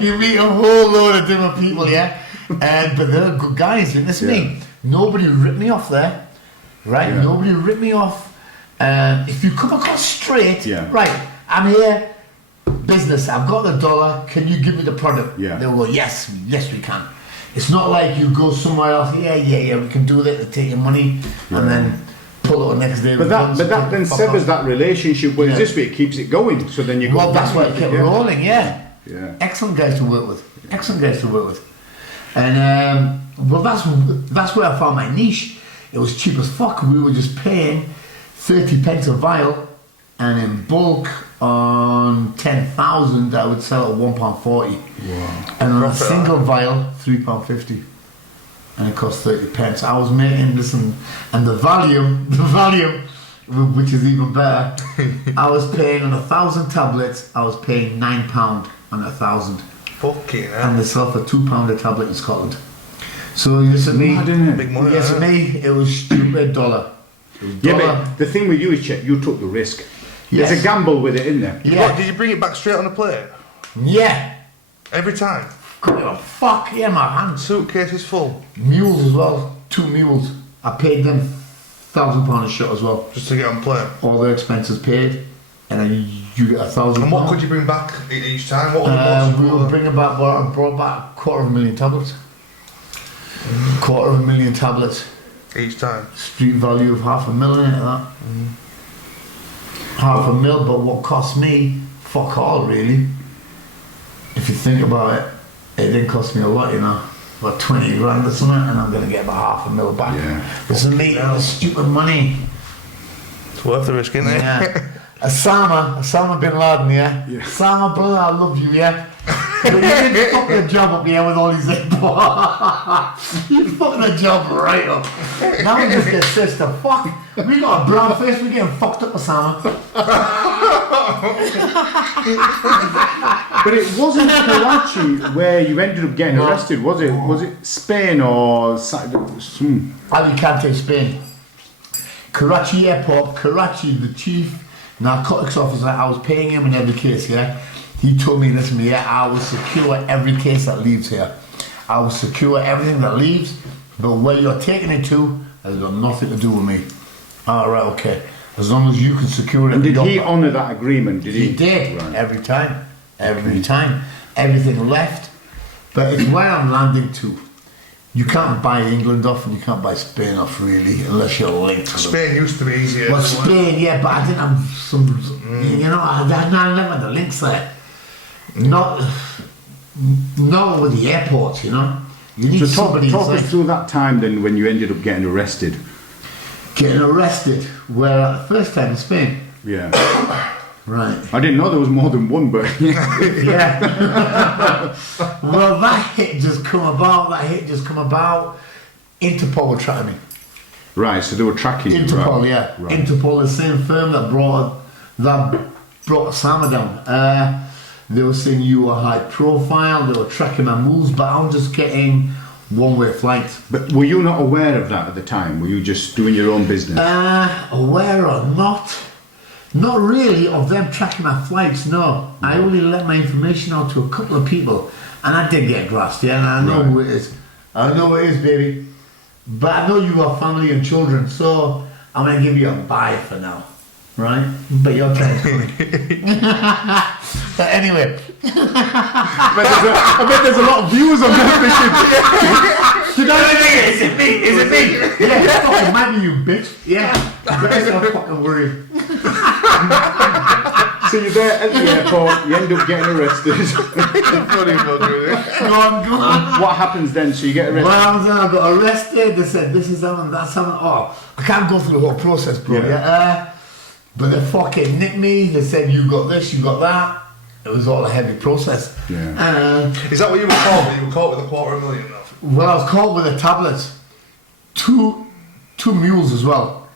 You meet a whole load of different people, yeah? But they're good guys. And listen to me. Nobody ripped me off there. Right? Yeah. Nobody ripped me off. If you come across straight, Yeah. right, I'm here, business, I've got the dollar, can you give me the product? Yeah. They'll go, yes, we can. It's not like you go somewhere else, yeah, we can do that, they take your money, and then pull it the next day. But that then severs that relationship. Whereas Yeah. this way, it keeps it going. So then you go. Well, that's why it kept rolling, yeah. Yeah. Excellent guys to work with. Excellent guys to work with. And well, that's where I found my niche. It was cheap as fuck. We were just paying 30 pence a vial, and in bulk on 10,000, I would sell at £1.40. Wow. And on a Profit, single vial, £3.50. And it cost 30 pence. I was making this, and the volume, which is even better, I was paying on 1,000 tablets, I was paying £9 on 1,000. Fucking hell. And they sell for £2 a tablet in Scotland. So you listen to me, Mad, isn't it? Big money, yes, huh? me, it was stupid dollar. It was Yeah, dollar. but the thing with you is, Chet, you took the risk. Yes. There's a gamble with it, isn't there? Yeah. What, did you bring it back straight on the plate? Yeah. Every time? Couldn't give a fuck, yeah, my hands. Suitcase is full. Mules as well, 2 mules. I paid them £1,000 a shot as well. Just to get on plate. All their expenses paid, and then you get £1,000. And what could you bring back each time? What was the We were bringing back, well, I brought back 250,000 tablets. 250,000 tablets. each time? Street value of $500,000 into that. $500,000, but what cost me, fuck all really. If you think about it, it didn't cost me a lot, you know. About 20 grand or something, and I'm gonna get about $500,000 back. Yeah. It's a mate, it's stupid money. It's worth the risk, isn't it? Yeah. Osama bin Laden, yeah? Yeah. Osama, brother, I love you, yeah? But you didn't fuck the job up, yeah, with all these airports. You fucked the job right up. Now we just get sister, fuck. We got a brown face, we're getting fucked up, Osama. But it wasn't Karachi where you ended up getting No. arrested, was it? Was it Spain or some? Alicante, Spain. Karachi airport, Karachi, the chief narcotics officer, I was paying him in every case, yeah? He told me, listen, yeah, I will secure every case that leaves here. I will secure everything that leaves, but where you're taking it to has got nothing to do with me. All right, okay. As long as you can secure it. And did you he don't- honour that agreement? Did he? He did, Right. every time. Every time. Everything left. But it's where I'm landing to. You can't buy England off and you can't buy Spain off, really, unless you're linked to them. Spain used to be easier. Well, Spain, yeah, but I didn't have some, you know, I never had the links there. Not with the airports, you know. You need So somebody talk us inside. through that time then when you ended up getting arrested. Getting arrested, where the first time in Spain. Yeah. Right. I didn't know there was more than one, but Yeah. Well, that hit just come about. Interpol were tracking me. right. So they were tracking you. Interpol, right. yeah. Right. Interpol, the same firm that brought Osama down. They were saying you were high profile. They were tracking my moves, but I'm just getting one-way flights. But were you not aware of that at the time? Were you just doing your own business? Aware or not? Not really of them tracking my flights, no. I only let my information out to a couple of people, and I did get grassed, yeah, and I know Right. who it is. I know who it is, baby. But I know you got family and children, so I'm going to give you a bye for now, right? But your time's coming. But anyway. I bet there's a lot of views on that mission. Is it me? Is it me? Yeah, fucking might be you, bitch. Yeah. But I'm fucking worried. So you're there at the airport, you end up getting arrested. Go on. What happens then? So you get arrested? Well, I got arrested. They said this is happening, that's happening. Oh, I can't go through the whole process, bro. Yeah. But they fucking nicked me. They said you got this, you got that. It was all a heavy process. Yeah. Is that what you were caught? You were caught with $250,000 now? Well, I was caught with the tablets. Two mules as well.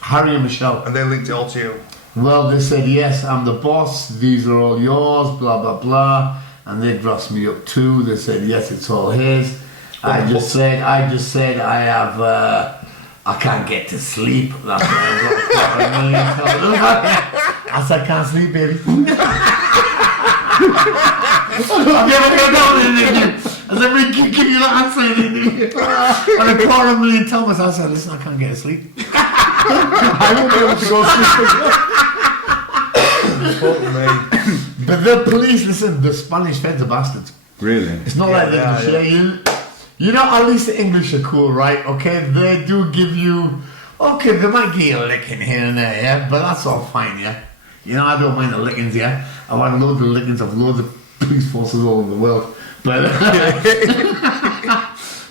Harry and Michelle. And they linked it all to you? Well, they said, yes, I'm the boss, these are all yours, blah, blah, blah. And they dressed me up too. They said, yes, it's all his. I just said, I have, I can't get to sleep. That's what I got. I said, I can't sleep, baby. I've never got down in there. I said, we give you that answer in there. And $250,000 I said, listen, I can't get to sleep. I won't be able to go sleep. Fuck me. But the police, listen, the Spanish feds are bastards. Really? It's not like the English. Yeah. You know, at least the English are cool, right? Okay, they do give you. Okay, they might give you a licking here and there, yeah, but that's all fine, yeah. You know, I don't mind the lickings, yeah. I've had loads of lickings of loads of police forces all over the world, but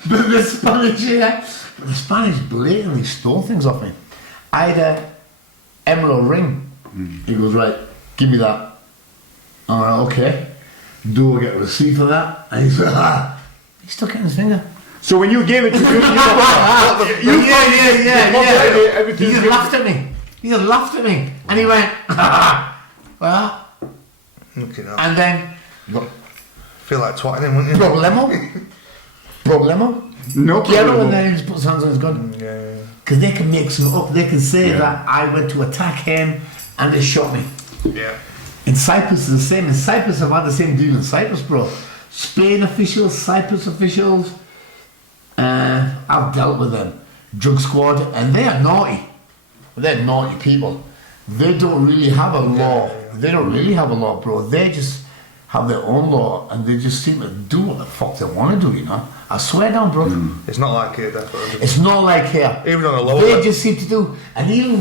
but the Spanish, yeah, but the Spanish blatantly stole things off me. I had a emerald ring. He goes, right, give me that. I'm like, okay. Do I get a receipt for that? And he said, he stuck it in his finger. So when you gave it to him, yeah. He just laughed at me. He just laughed at me. And he went, well. Okay, no. And then, Feel like twatting him, wouldn't you? Problemo. No Yeah, problem. and then he just puts his hands on his gun. Yeah. Because they can make some up. They can say that I went to attack him and they shot me. Yeah. In Cyprus, it's the same. In Cyprus, I've had the same deal in Cyprus, bro. Spain officials, Cyprus officials, I've dealt with them. Drug squad, and they are naughty. They're naughty people. They don't really have a law. They don't really have a law, bro. They just have their own law, and they just seem to do what the fuck they want to do, you know? I swear down, bro. It's not like here, definitely. It's not like here. Even on a lower They level. just seem to do, and even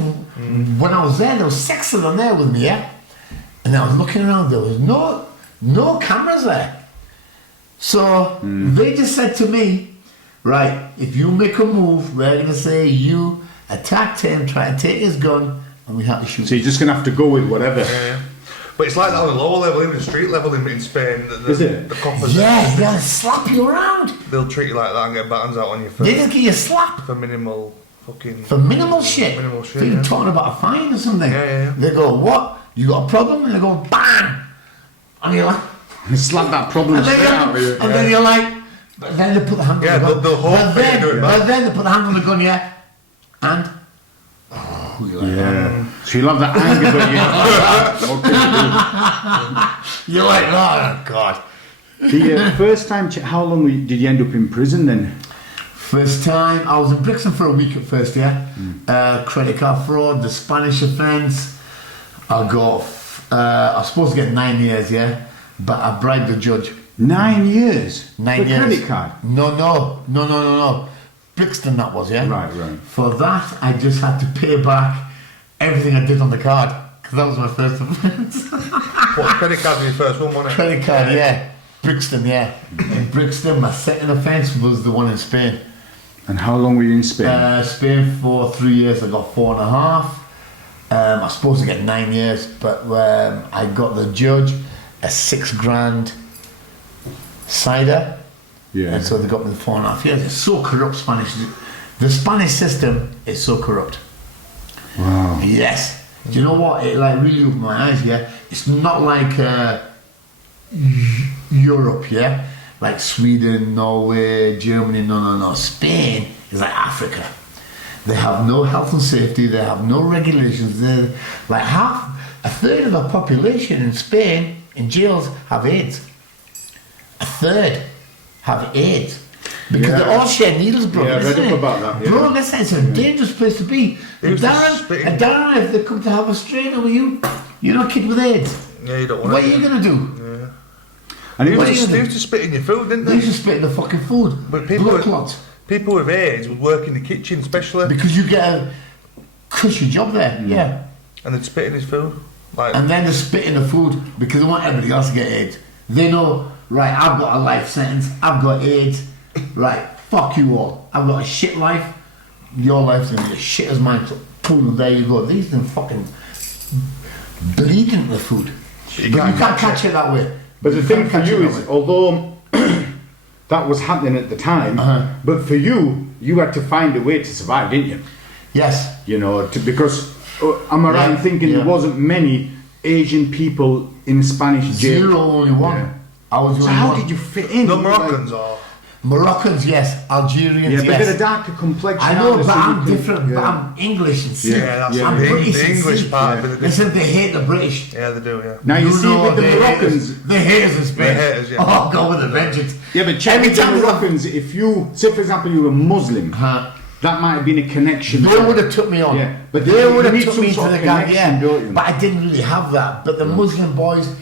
when I was there was 6 of them there with me, yeah? And I was looking around, there was no cameras there. So they just said to me, right, if you make a move, we're going to say you attacked him, try to take his gun, and we have to shoot. So you're just going to have to go with whatever. Yeah. But it's like that on a lower level, even street level in Spain. Is it? The coppers, Yeah, they'll slap you around. they'll treat you like that and get buttons out on you They just give you a slap. for minimal fucking... For minimal shit. Minimal shit, For even yeah. talking about a fine or something. Yeah. They go, what? You got a problem? And they go, bang! And you're like... Slap that problem And straight out then, of you. and then you're like... But then they put the hand Yeah, on the gun. they'll hope But that you do it back. then they put the hand on the gun, yeah. And... Oh, you're like... Yeah. So you love that anger, but You're like, oh, God. the first time, how long did you end up in prison then? First time, I was in Brixton for a week at first, yeah. Credit card fraud, the Spanish offence. I was supposed to get 9 years, yeah. But I bribed the judge. 9 years? 9 For years. credit card? No. Brixton that was, yeah. Right. For that, I just had to pay back everything I did on the card. Because that was my first offence. What, credit card was your first one, wasn't it? Credit card, yeah. Brixton, yeah. In Brixton, my second offence was the one in Spain. And how long were you in Spain? Spain for 3 years, I got 4.5. I was supposed to get 9 years, but I got the judge a $6,000 cider. Yeah. And so they got me the 4.5 years. It's so corrupt, Spanish. The Spanish system is so corrupt. Wow. Yes. Do you know what? It like really opened my eyes, yeah? It's not like Europe, yeah? Like Sweden, Norway, Germany, no. Spain is like Africa. They have no health and safety, they have no regulations. They're like a third of the population in Spain, in jails, have AIDS. A third have AIDS. Because they all share needles, bro. Yeah, I read up about that. Yeah. Bro, listen, it's a dangerous place to be. Who's Darren, if they come to have a strain over you, you're not a kid with AIDS. Yeah, you don't want What are it. you going to do? Yeah. And What are you They gonna used to spit in your food, didn't They they? used to spit in the fucking food. But people Blood with- clots. People with AIDS would work in the kitchen, especially, Because you get a cushy job there, yeah. and they'd spit in his food. Like, and then they spit in the food because they want everybody else to get AIDS. They know, right, I've got a life sentence, I've got AIDS, right, fuck you all. I've got a shit life, your life's gonna be as shit as mine, so boom, there you go. These things fucking bleed into the food. But you can't catch it that way. But the thing for you is, although that was happening at the time, but for you, you had to find a way to survive, didn't you? Yes. You know, because am I right in thinking there wasn't many Asian people in Spanish jail? Zero, only one. Yeah. I was the So only how one. did you fit in? the Moroccans are. Moroccans, yes. Algerians, Yeah, but yes. they're a darker complexion. I know, aren't they? but So you I'm can- different. But yeah. I'm English and see. Yeah, that's I'm the, British the and English see. part. Yeah. But Listen, they hate the British. yeah, they do. Yeah. Now you see know with the they hate us. Moroccans. They hate us in Spain. They hate us, yeah. Oh, go with a vengeance. Yeah, but check Every with the time Moroccans, if you, say for example you were Muslim, that might have been a connection. They would have took me on. Yeah, but they you would have need took some me to sort the of gang. connection, Yeah, don't you? but I didn't really have that. But the Muslim boys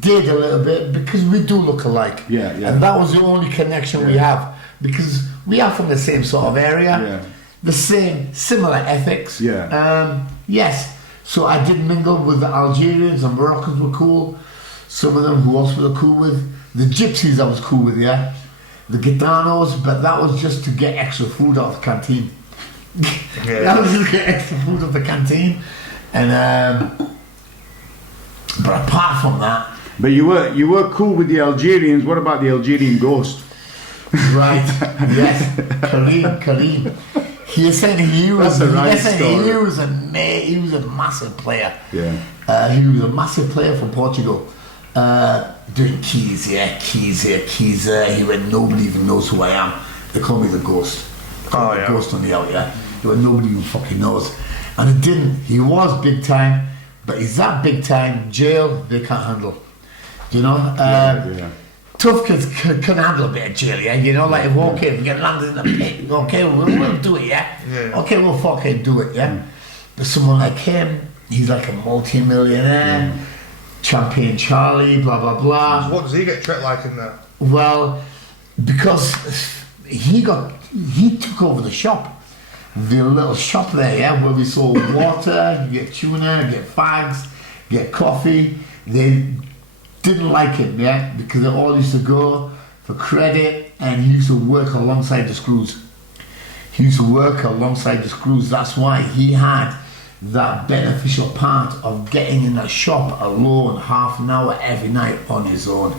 did a little bit because we do look alike. Yeah, yeah. And that was the only connection we have because we are from the same sort of area, Yeah. the same similar ethics. Yeah. Yes. So I did mingle with the Algerians and Moroccans were cool. Some of them who else were cool with. The Gypsies I was cool with, yeah. The Gitanos, but that was just to get extra food out of the canteen. Yeah. That was just to get extra food out of the canteen. And but apart from that, But you were cool with the Algerians. What about the Algerian ghost? right, yes, Kareem. He said he was That's a right listen, story. he was a massive player. Yeah. He was a massive player from Portugal. Doing keys here, keys there. He went, nobody even knows who I am. They call me the ghost. They call me the ghost on the out, yeah. They went, nobody even fucking knows. And it didn't. He was big time, but he's that big time. Jail, they can't handle. You know? Yeah. Tough kids can handle a bit of jail, yeah? You know, like, if okay, we get landed in the pit, okay, we'll do it, yeah? Yeah. Okay, we'll fucking do it, yeah? But someone like him, he's like a multi-millionaire, Champion Charlie, blah, blah, blah. What does he get treated like in there? Well, because he took over the shop. The little shop there, yeah, where we sold water, you get tuna, you get fags, you get coffee. They didn't like him, yeah, because they all used to go for credit and he used to work alongside the screws. He used to work alongside the screws. That's why he had that beneficial part of getting in that shop alone, half an hour every night on his own.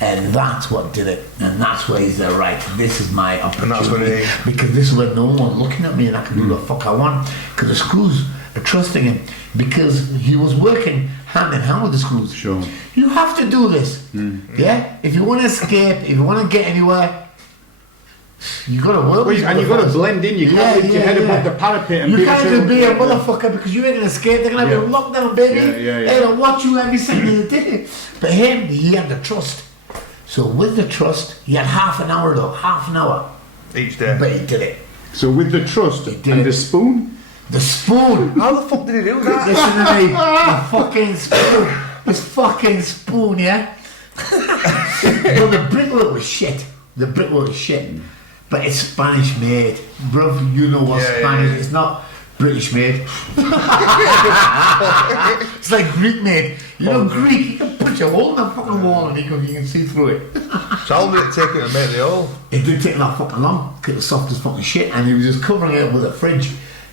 And that's what did it. And that's where he's there, right, this is my opportunity. And that's when he... Because this is where no one looking at me and I can do the fuck I want. Because the screws are trusting him. Because he was working hand in hand with the screws. Sure. You have to do this. Yeah? If you want to escape, if you want to get anywhere, you got to work with And you've got to blend in. You can't lift your head above the parapet and you be can't the just be a same- motherfucker because you ain't gonna escape. They're gonna have you locked down, baby. Yeah. They're gonna watch you every second of the day. But him, he had the trust. So with the trust, he had half an hour though, half an hour. Each day. But he did it. So with the trust did and it. the spoon, The spoon. How the fuck did he do that? Listen to me. The fucking spoon. This fucking spoon, yeah? But the brickwork was shit. The brickwork was shit. But it's Spanish made. Bruv, you know what's Spanish. Yeah. It's not British made. It's like Greek made. You know Greek, you can put your hole in that fucking wall and you can see through it. So how did it take it to make the hole? It didn't take that fucking long. It was soft as fucking shit and he was just covering it with a fridge.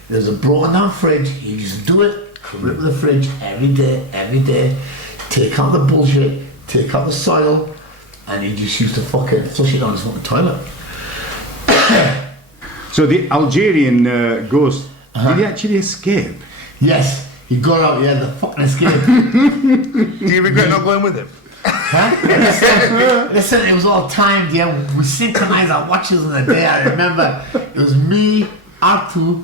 There's a broken down fridge. He used to do it, cover it with the fridge every day. Take out the bullshit, take out the soil, and he just used to fucking flush it down his fucking toilet. so the Algerian ghost, did he actually escape? Yes, he got out, yeah, the fucking escape. Do you regret not going with him? Huh? Listen, it was all timed, yeah. We synchronized our watches in the day. I remember it was me, Artu,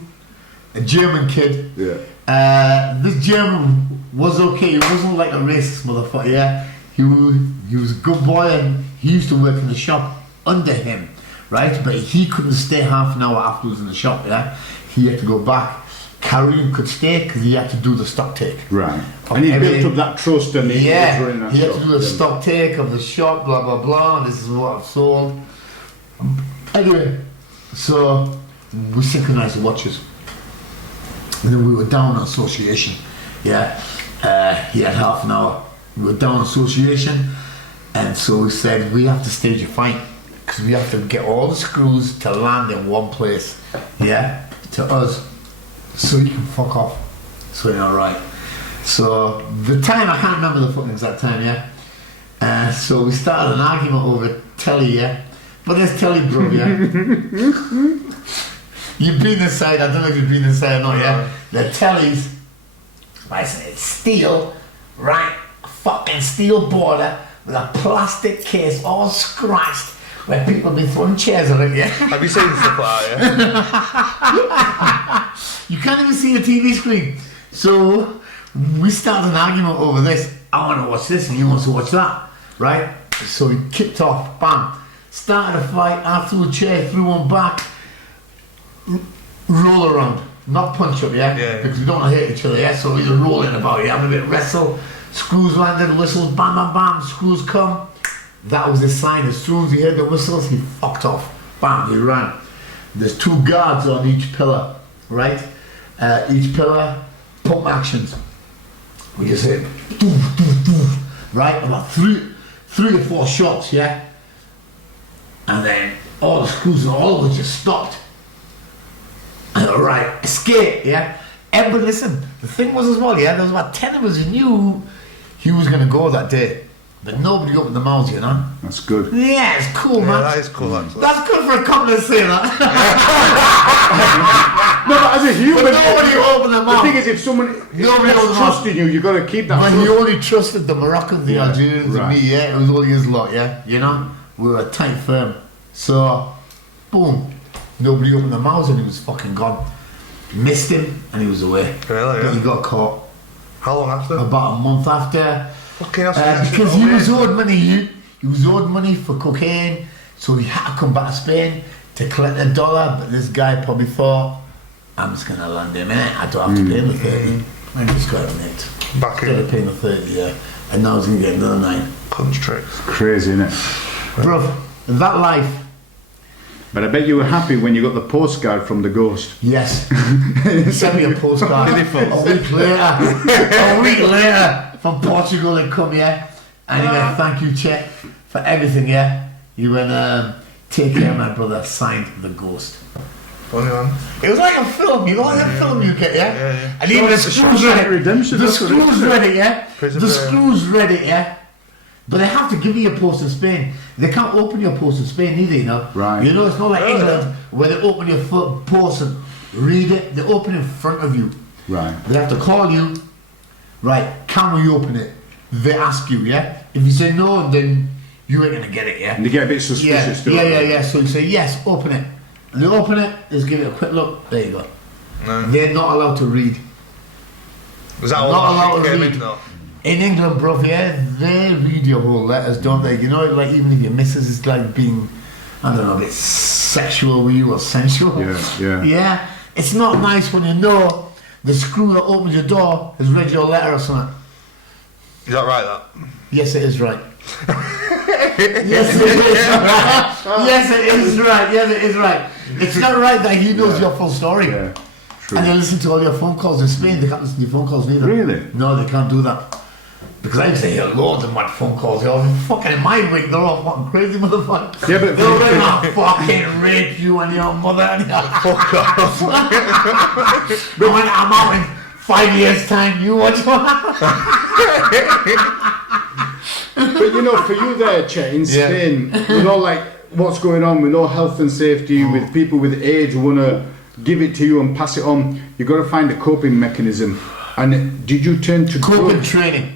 a German kid. Yeah. This German was okay. He wasn't like a racist motherfucker. Yeah, he was a good boy, and he used to work in the shop under him, right? But he couldn't stay half an hour afterwards in the shop. Yeah, he had to go back. Kareem could stay because he had to do the stock take. Right. And he built up that trust and he was running that he had shop. to do the stock take of the shop. Blah blah blah. This is what I've sold. Anyway, so we synchronized the watches. And then we were down on association, yeah. He had half an hour. We were down association, and so he said, we have to stage a fight because we have to get all the screws to land in one place, yeah, to us, so you can fuck off. So you're alright. So the time, I can't remember the fucking exact time, yeah. So we started an argument over telly, yeah. But this telly, bro, yeah. You've been inside, I don't know if you've been inside or not, yeah. The tellies, I said, steel, right? Fucking steel border with a plastic case all scratched where people be throwing chairs on it, yeah. Have you seen stuff like that, yeah? You can't even see the TV screen. So we started an argument over this. I want to watch this and he wants to watch that, right? So we kicked off, bam. Started a fight, I threw a chair, threw one back. Roll around, not punch up, yeah? Because we don't want to hit each other, yeah? So we're rolling about, yeah? Having a bit of wrestle. Screws landed, whistles, bam, bam, bam, screws come. That was the sign. As soon as he heard the whistles, he fucked off. Bam, he ran. There's 2 guards on each pillar, right? Each pillar, pump actions. We just hit, doof, doof, doof, right? About three or 4 shots, yeah? And then all the screws and all of it just stopped. Right, escape, yeah? Everybody listen, the thing was as well, yeah? There was about 10 of us who knew he was going to go that day. But nobody opened their mouths, you know? That's good. Yeah, it's cool, man. That is cool, actually. That's good for a couple to say that. No, but as a human, But nobody opened their the mouth. thing is, if someone Nobody is opened their trusting you, you've got to keep that But trust. he only trusted the Moroccans, the Algerians, right. and me, yeah? It was only his lot, yeah? You know? We were a tight firm. So, boom. Nobody opened their mouths and he was fucking gone. Missed him and he was away. Really, But yeah? he got caught How long after? about a month after. Fucking hell, Because he was owed money. He was owed money for cocaine, so he had to come back to Spain to collect $1. But this guy probably thought, I'm just gonna land him in it. I don't have to pay him the 30. I just got him it. Back Instead in of paying the 30, yeah. And now he's gonna get another 9. punch tricks. Crazy, isn't it? Bro, that life. But I bet you were happy when you got the postcard from the ghost. Yes. Send me a postcard. A week later from Portugal and come here. And he went, thank you, Chet, for everything, yeah. You went, take care of my brother, signed the ghost. Funny man. It was like a film, you know like a film you get, yeah? Yeah. And even the screws read it. Redemption, The that's what it screws is. read it, yeah? Prison The break. screws read it, yeah? But they have to give you a post in Spain. They can't open your post in Spain either, you know? Right. You know, it's not like England where they open your post and read it. They open in front of you. Right. They have to call you. Right, can we open it? They ask you, yeah? If you say no, then you ain't gonna get it, yeah? And they get a bit suspicious, don't they? Yeah. So you say yes, open it. And they open it, just give it a quick look. There you go. No. They're not allowed to read. Was that all Not that allowed shit to came read. in though? In England, bro, yeah, they read your whole letters, don't they? You know, like even if your missus is like being, I don't know, a bit sexual with you or sensual. Yeah. Yeah, it's not nice when you know the screw that opens your door has read your letter or something. Is that right, that? Yes, it is right. Yes, it is right. Yes, it is right. Yes, it is right. It's not right that he knows your full story. Yeah. True. And they listen to all your phone calls in Spain. They can't listen to your phone calls neither. Really? No, they can't do that. Because I used to hear loads of my phone calls. They're all fucking in my week. They're all fucking crazy motherfuckers. Yeah, but- they're going to fucking rape you and your mother and your fuck off. But when I'm out in 5 years' time, you watch But you know, for you there, Chet, in Yeah. Spain, with all like what's going on with all health and safety, with people with AIDS who want to give it to you and pass it on, you've got to find a coping mechanism. And did you turn to Coping drugs? training.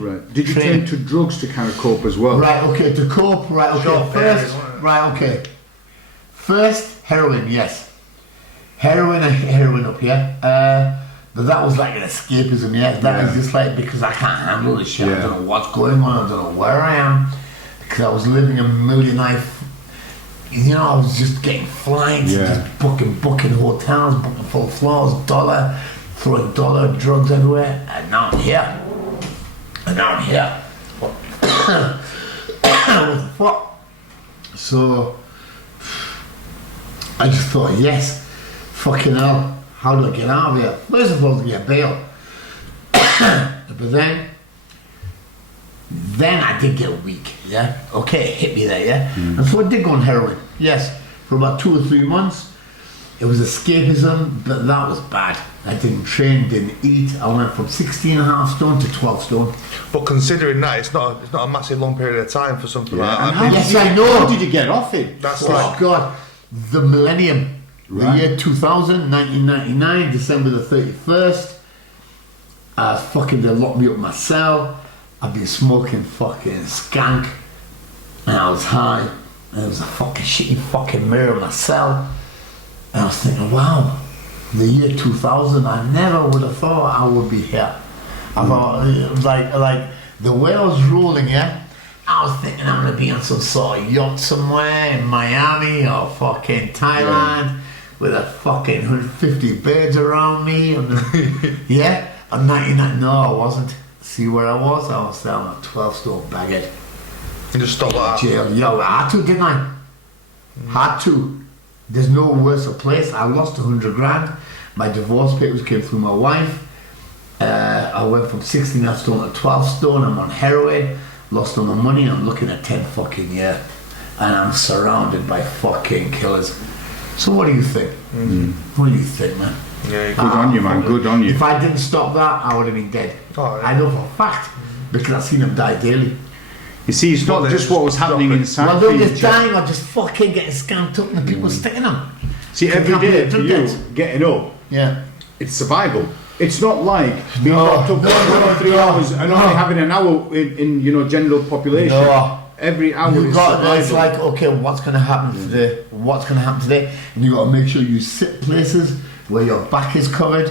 Right. Did you Training. turn to drugs to kind of cope as well? Right, okay, to cope, right, okay. Short First, period, wasn't it? right, okay. First, heroin, yes. Heroin up, yeah. But that was like an escapism, yeah. That is just like because I can't handle this shit. I Yeah. don't know what's going on. I don't know where I am. Because I was living a million life. You know, I was just getting flights, Yeah. just booking hotels, booking full floors, throwing drugs everywhere. And now I'm here. What the fuck? So I just thought, yes, fucking hell, how do I get out of here? First of all, to get bail. But then I did get weak, yeah? Okay, it hit me there, yeah? And so I did go on heroin, yes, for about 2 or 3 months. It was escapism, but that was bad. I didn't train, didn't eat. I went from 16.5 stone to 12 stone. But considering that, it's not a massive long period of time for something like And that. how Yes, did you, I know. How did you get off it? That's Oh like, God, the millennium, Right. the year 2000, 1999, December the 31st. They locked me up in my cell. I've been smoking fucking skank, and I was high. And there was a fucking shitty fucking mirror in my cell, and I was thinking, wow, the year 2000, I never would have thought I would be here. I thought, like the way I was rolling, yeah. I was thinking I'm gonna be on some sort of yacht somewhere in Miami or fucking Thailand with a fucking 150 birds around me. And yeah, I'm 99. No, I wasn't. See where I was? I was down a 12 stone baguette. you just stop like that. Jail. Yo, I had to, didn't I? Had to. There's no worse place. I lost 100 grand. My divorce papers came through my wife. I went from 16.5 stone to 12 stone. I'm on heroin. Lost all the money. I'm looking at 10 fucking years. And I'm surrounded by fucking killers. So what do you think? What do you think, man? Yeah, Good on you, man. Good on you. If I didn't stop that, I would have been dead. Oh, yeah. I know for a fact. Because I've seen them die daily. You see, it's not Well, just what was happening inside. Well, for they're you, just Chet. dying or just fucking getting scammed up and the people sticking them. See, every Can't be day a for drug you, debt. getting up, Yeah. it's survival. It's not like being No, locked up no, for 2 or 3 no, hours and no. only having an hour in general population. No. Every hour You is got survival. it's like, okay, what's gonna happen today? What's gonna happen today? And you gotta make sure you sit places where your back is covered,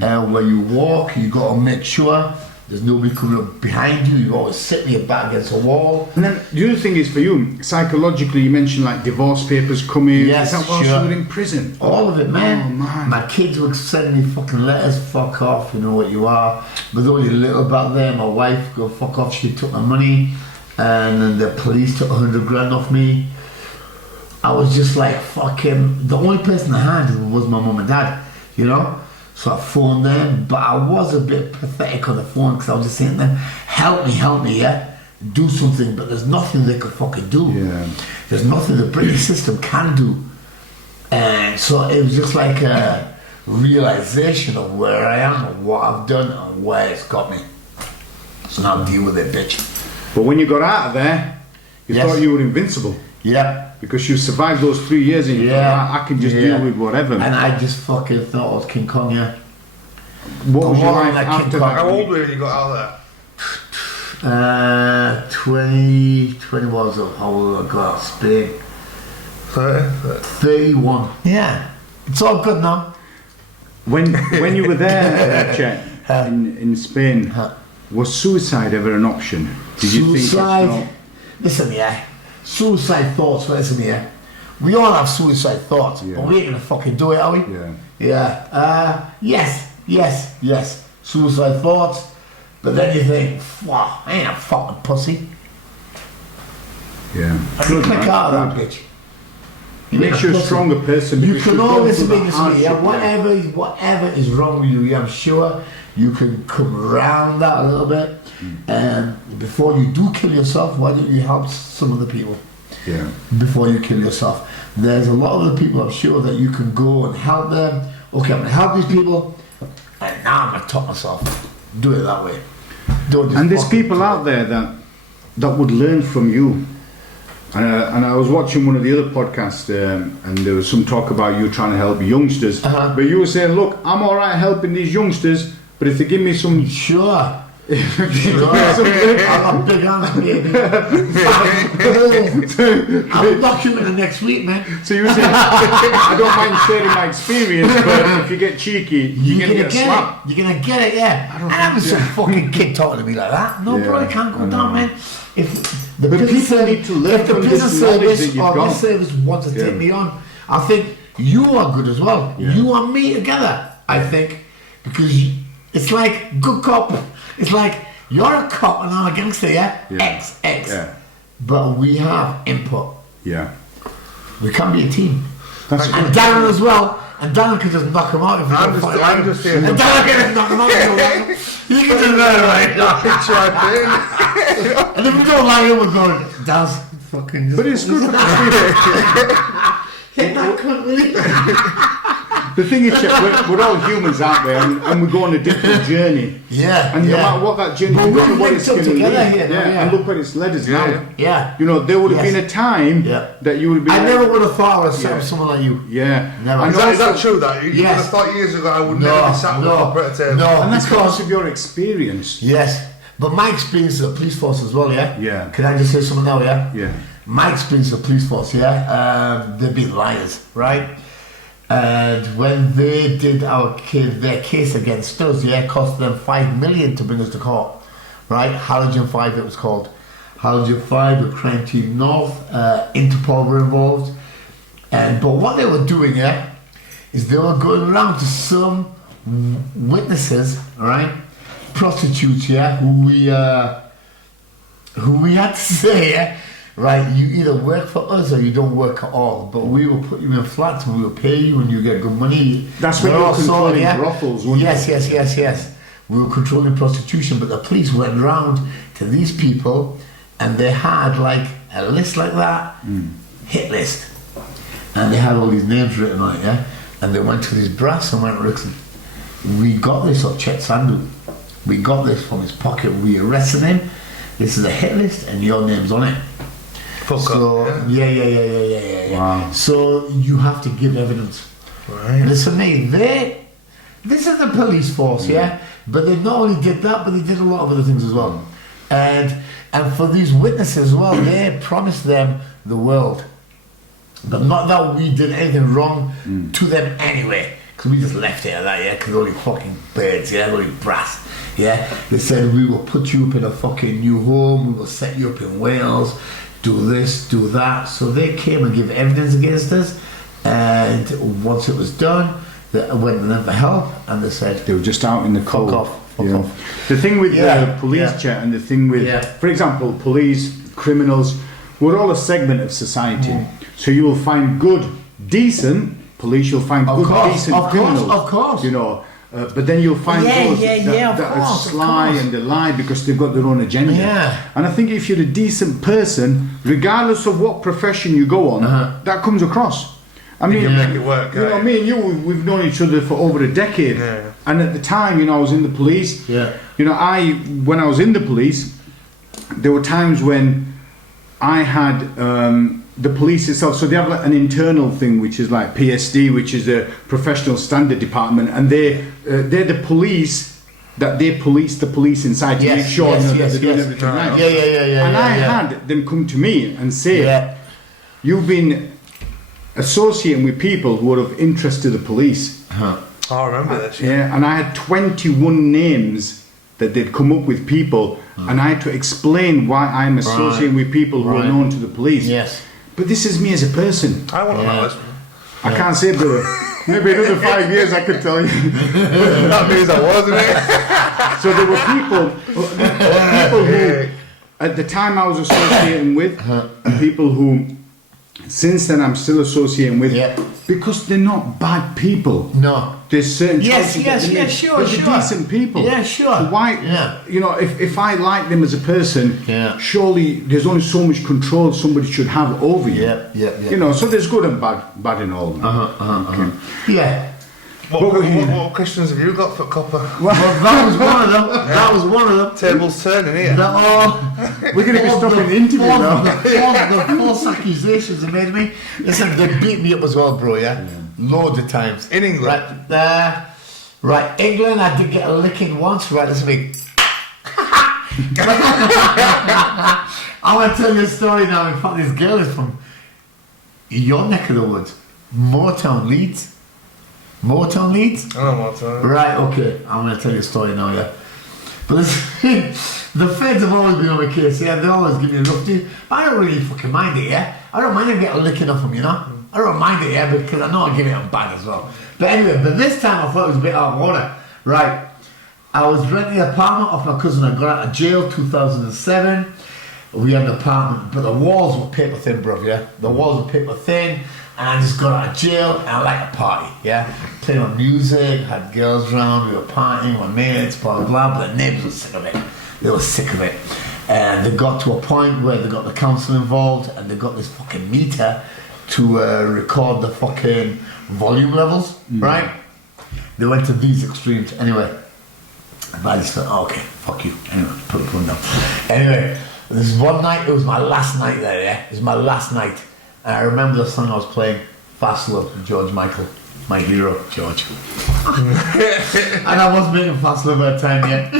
where you walk. You gotta make sure there's nobody coming up behind you. You always sit with your back against a wall. And then the other thing is for you, psychologically, you mentioned like divorce papers coming. Yes, Is that whilst sure. you were in prison? All of it, man. Oh, man. My kids would send me fucking letters, fuck off, you know what you are. But only little back there, my wife, go fuck off, she took my money. And then the police took 100 grand off me. I was just like, fucking, the only person I had was my mum and dad, you know? So I phoned them, but I was a bit pathetic on the phone because I was just saying to them, help me, yeah? Do something, but there's nothing they could fucking do. Yeah. There's nothing the British system can do. And so it was just like a realization of where I am and what I've done and where it's got me. So now deal with it, bitch. But when you got out of there, you Yes. thought you were invincible. Yeah. Because you survived those 3 years and you thought, I can just deal with whatever. And I just fucking thought I was King Kong, yeah. What was your Come on, life like after King that? How old were you when you got out of there? 20 was up. How old I got out of Spain? 30? 31. Yeah. It's all good now. When you were there, Chet, in Spain, was suicide ever an option? Did you think it's Suicide. not? Listen, yeah. Suicide thoughts, listen here. We all have suicide thoughts, Yeah. but we ain't gonna fucking do it, are we? Yeah. Yeah. Yes. Suicide thoughts, but then you think, wow, I ain't a fucking pussy. Yeah. I can click out of that bitch. It makes you a stronger person. You because can you've gone always through the make this me, yeah. hardship, Whatever is wrong with you, yeah, I'm sure you can come around that a little bit. And before you do kill yourself, why don't you help some of the people? Yeah. Before you kill yourself. There's a lot of the people, I'm sure, that you can go and help them. Okay, I'm gonna help these people, and now I'm gonna top myself. Do it that way. Don't just And there's fucking people do it. out there that would learn from you. And I was watching one of the other podcasts, and there was some talk about you trying to help youngsters. Uh-huh. But you were saying, look, I'm all right helping these youngsters, but if they give me some, Sure. if they give me Sure. something, I got big hands, baby. I'll document it next week, man. so you were saying, I don't mind sharing my experience, but if you get cheeky, you're gonna get a slap. it. You're gonna get it, yeah. I don't And having think- some fucking kid talking to me like that. No, Yeah, bro, it can't I go know. down, man. If the But prison people need to learn if the from this prison knowledge service that you've or got. this service wants to Yeah. take me on, I think you are good as well. Yeah. You and me together, I think, because it's like good cop. It's like you're a cop and I'm a gangster, yeah. Yeah. X. Yeah. But we have input. Yeah. We can be a team. That's And Darren as well. And Dan could just knock him out if he I'm don't just- fucking I'm like just him. saying- And Dan could just knock him out. You can just run right now. Picture I think. And if we don't like him, we're going, Dan's fucking just... But it's good for the hit that cunt, will you? The thing is, Chet, we're all humans out there, and we go on a different journey. Yeah, And no yeah. matter what that journey, But look we've at what linked it's up going to lead. together here now, yeah. And look what it's led us now. Yeah. You know, there would have Yes. been a time Yeah. that you would have been. I like, never would have thought I would have set Yeah. up someone like you. Yeah. Never. And Is that also- true that? You would Yes. have thought years ago I would never be sat with a copper at a table. No, And that's because... because of your experience. Yes, but my experience at the police force as well, yeah? Yeah. Can I just say something now, yeah? Yeah. My experience at the police force, yeah? They've been liars, right? And when they did their case against us, yeah, it cost them $5 million to bring us to court, right? Halogen 5 it was called. Halogen 5, the crime team North, Interpol were involved. But what they were doing, yeah, is they were going around to some witnesses, right? Prostitutes, yeah, who we had to say, yeah, right, you either work for us or you don't work at all. But we will put you in flats and we will pay you and you get good money. That's when We're you're all sorted, controlling brothels, wouldn't yes, yes. We were controlling prostitution, but the police went round to these people and they had like a list like that, hit list. And they had all these names written on it, yeah? And they went to these brass and went, listen, we got this off Chet Sandhu. We got this from his pocket. We arrested him. This is a hit list and your name's on it. Fuck So, up. yeah. Wow. So you have to give evidence. Right. Listen, mate, this is the police force, yeah? But they not only did that, but they did a lot of other things as well. And for these witnesses as well, they promised them the world. But not that we did anything wrong to them anyway. Because we just left it at that, yeah? Because they're only fucking birds, yeah? They're only brass, yeah? They said, we will put you up in a fucking new home, we will set you up in Wales, do this, do that. So they came and gave evidence against us. And once it was done, they went to them for help, and they said, They were just out in the cold. off, fuck off. The thing with Yeah, the police, yeah. Chet, and the thing with, Yeah. for example, police, criminals, we're all a segment of society. So you will find good, decent police. You'll find Of good, course, decent of course, criminals. of course. You know, but then you'll find Yeah, those yeah, yeah, of that are course, of sly course. and they lie because they've got their own agenda. Yeah. And I think if you're a decent person, regardless of what profession you go on, that comes across. I mean, can make it work, you know, can't me and you, we've known each other for over a decade. Yeah. And at the time, you know, I was in the police. Yeah. You know, when I was in the police, there were times when I had the police itself. So they have like an internal thing, which is like PSD, which is a professional standard department, and they're the police that they police the police inside to Yes, make sure yes, you know, yes, that they're doing yes. everything right. Yeah. And I yeah. had them come to me and say, Yeah. "You've been associating with people who are of interest to the police." Oh, I remember this. Yeah, and I had 21 names that they'd come up with people, and I had to explain why I'm associating with people who are Right. known to the police. Yes. But this is me as a person. I want to Yeah. know this. I can't say, brother. Maybe another 5 years I could tell you. That means I wasn't it? So there were people who, at the time I was associating with, and people who, since then I'm still associating with, Yeah. because they're not bad people. No. There's certain Yes, choices yes, that they yes, make, sure, but they're sure. decent people. Yeah, sure. So why, Yeah. you know, if I like them as a person, Yeah. surely there's only so much control somebody should have over you. Yeah. You know, so there's good and bad in all. Okay. Yeah. What questions have you got for Copper? Well, that was one of them. That was one of them. Tables turning here. We're going to be stopping the interview now. The false accusations they made me. Listen, they beat me up as well, bro, yeah? Loads of times. In England? Right, England, I did get a licking once. Right, listen to me. I want to tell you a story now. In fact, this girl is from your neck of the woods. Moortown, Leeds. Moortown, Leeds? I don't know what to. Right, okay. I'm going to tell you a story now, yeah. But listen, the feds have always been on my case, yeah. They always give me a rough deal. I don't really fucking mind it, yeah. I don't mind them getting a licking off them, you know. I don't mind it, yeah, because I know I'll give it a bang as well. But anyway, but this time I thought it was a bit out of order. Right. I was renting an apartment off my cousin. I got out of jail 2007. We had an apartment, but the walls were paper thin, bruv, yeah. The walls were paper thin. and I just got out of jail, and I like to party, yeah? Playing my music, had girls around, we were partying, my mates, blah, blah, blah, but the neighbours were sick of it. They were sick of it. And they got to a point where they got the council involved, and they got this fucking meter to record the fucking volume levels, right? They went to these extremes. Anyway, I just thought, oh, okay, fuck you. Anyway, put the phone down. Anyway, this one night, it was my last night there, yeah? It was my last night. And I remember the song I was playing, Fast Love, George Michael, my hero, George. And I wasn't making Fast Love at the time yet.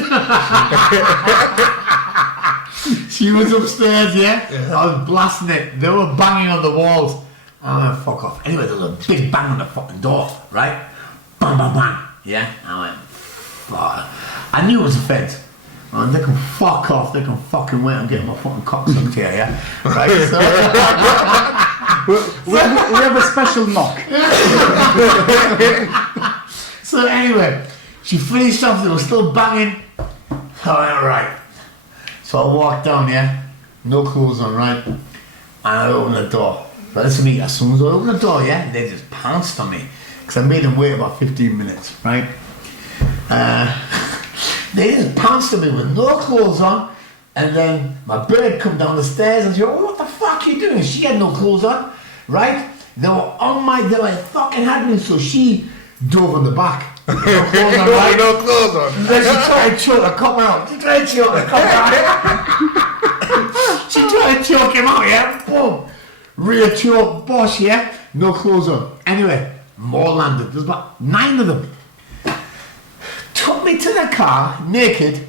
She was upstairs, yeah? I was blasting it. They were banging on the walls. I went, fuck off. Anyway, there was a big bang on the fucking door, right? Bang, bang, bang. Yeah? I went, fuck. I knew it was a fence. And they can fuck off. They can fucking wait and get my fucking cock sucked here, yeah? Right? So, we have a special knock. So anyway, she finished off. They were still banging. I went, right. So I walked down, yeah? No clothes on, right? And I opened the door. But listen to me, as soon as I opened the door, yeah, they just pounced on me. Because I made them wait about 15 minutes, right? They just pounced on me with no clothes on. And then my bird come down the stairs and she went, oh, what the fuck are you doing? She had no clothes on, right? They were fucking had me, so she dove on the back. No clothes on, right? No clothes on. And then she tried to choke the cop out. She tried to choke the cop out. She tried to choke him out, yeah? Boom. Rear choke, boss, yeah? No clothes on. Anyway, more landed. There's about 9 of them. Took me to the car, naked.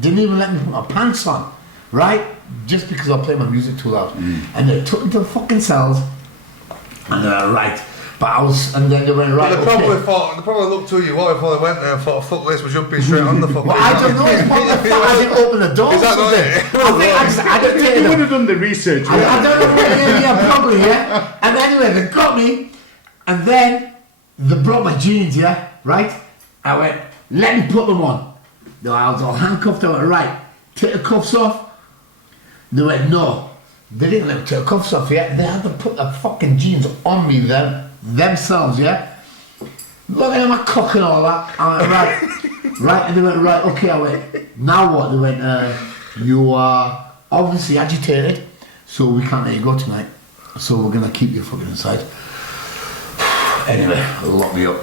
Didn't even let me put my pants on, right? Just because I play my music too loud. And they took me to the fucking cells. And they were right. And then they went, right, They probably looked to you what before they went there and thought, fuck this, we're jumping straight on the fucking... Well, I don't know, it's probably the fact I didn't open the door. Is that not it? I didn't take You them. would have done the research. I don't know what yeah, probably, yeah. And anyway, they got me, and then they brought my jeans, yeah, right? I went, let me put them on. No, I was all handcuffed. I went, right, take the cuffs off. They went, no. They didn't let me take the cuffs off, yeah. They had to put the fucking jeans on me themselves, yeah. Looking at my cock and all that. I went, right, right, and they went, right, okay. I went, now what? They went, you are obviously agitated, so we can't let you go tonight. So we're gonna keep you fucking inside. Anyway, they locked me up.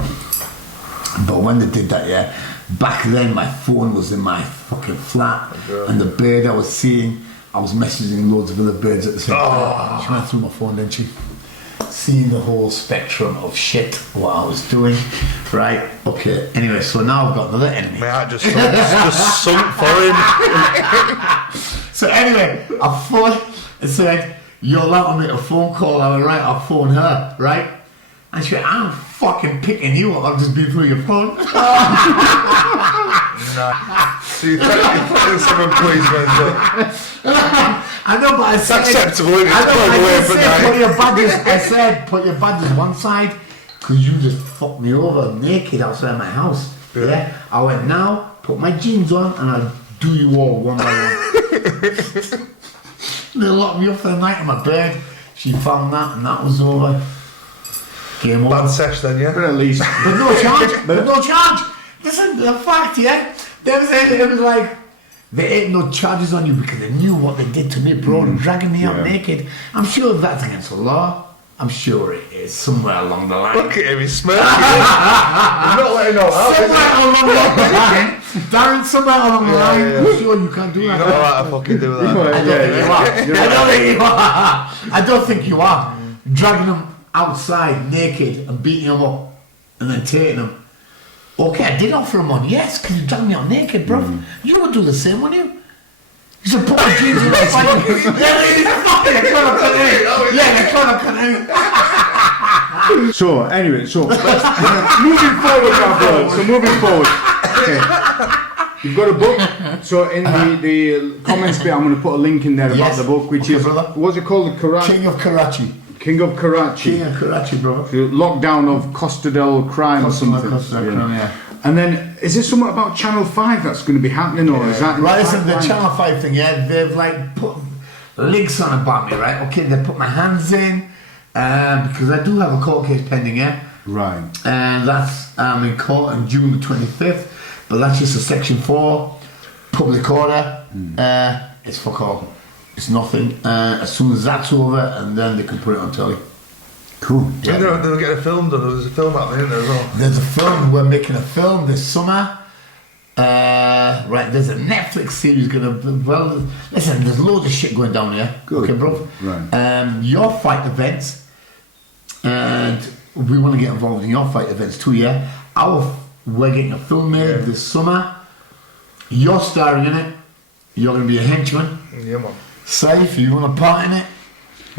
But when they did that, yeah, back then my phone was in my fucking flat, and the bird I was seeing, I was messaging loads of other birds at the same time. She went through my phone, didn't she? Seeing the whole spectrum of shit, what I was doing, right? Okay, anyway, so now I've got another enemy. My heart just sunk for him. So anyway, I phoned and said, you're allowed to make a phone call. I went, right, I'll phone her, right? And she went, I'm fucking picking you up, I've just been through your phone. Nah. So you think someone please went I know, but I said... It's acceptable, isn't it? I know, It's but going away I for said, night. I said, put your badges one side, because you just fucked me over naked outside my house. Yeah. I went, now, put my jeans on, and I'll do you all one by one. They locked me up for the night in my bed. She found that, and that was over. Game over. Bad sesh then, yeah? But at least. But no charge. But no charge. Listen, the fact, yeah. It was like there ain't no charges on you because they knew what they did to me, bro, dragging me out naked. I'm sure that's against the law. I'm sure it is somewhere along the line. Look at him, he's smirking. He's not letting know how. Somewhere along the line, Darren. Somewhere along the line. Yeah. I'm sure you can't do that. You're not allowed to fucking do that. I don't think you are. Dragging them outside naked and beating them up and then taking them. Okay, I did offer him on, yes, because you dragged me out naked, bro. You would do the same, wouldn't you? You should put my jeans in my fight. They're trying to cut out. So, anyway, moving forward now, bro. So, moving forward. Okay. You've got a book. So, in the comments bit, I'm going to put a link in there about the book, which is, brother. what's it called? King of Karachi. King of Karachi. King of Karachi, bro. The lockdown of Costa del Crime or something. Yeah. And then, is there something about Channel 5 that's going to be happening, or is that... Right, listen, the Channel 5 thing, yeah, they've like put links on about me, right? Okay, they put my hands in, because I do have a court case pending, yeah. Right. And that's in court on June the 25th, but that's just a Section 4 public order. It's fuck all. It's nothing. As soon as that's over, and then they can put it on telly. Cool. Yeah. They'll get a film done. There's a film happening in there as well. There's a film. We're making a film this summer. Right, there's a Netflix series gonna. Well, listen, there's loads of shit going down here. Good. Okay, bro. Right. Your fight events, and we want to get involved in your fight events too. Yeah. We're getting a film made this summer. You're starring in it. You're gonna be a henchman. Yeah, man. Safe. You want to part in it?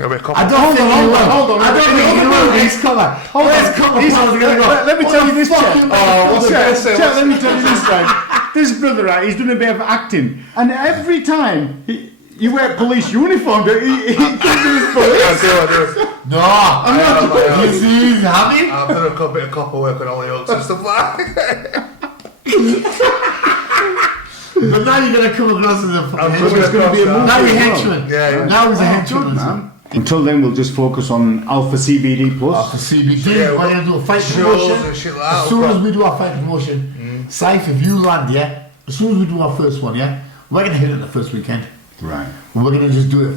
I don't think you will. Hold on. I don't think you will. He's covered. Where's cover? Let me tell you this, Chet. what's the best thing? Chet, let me tell you this, right? This brother, right, he's doing a bit of acting, and every time you wear police uniform, he gives his police. I do. No, I'm not. He's happy. I've done a bit of copper work on all the oaks and stuff like that. But now you're going to come across as a I'm henchman. It's going to be a movie. Now you're as well. henchman. Yeah. Now he's a henchman. Good, man. Until then, we'll just focus on Alpha CBD Plus. For CBD, Yeah, we're going to do a fight shows promotion. and shit like that. As soon as we do our fight promotion, Saif, if you land, yeah, as soon as we do our first one, yeah, we're going to hit it the first weekend. Right. We're going to just do it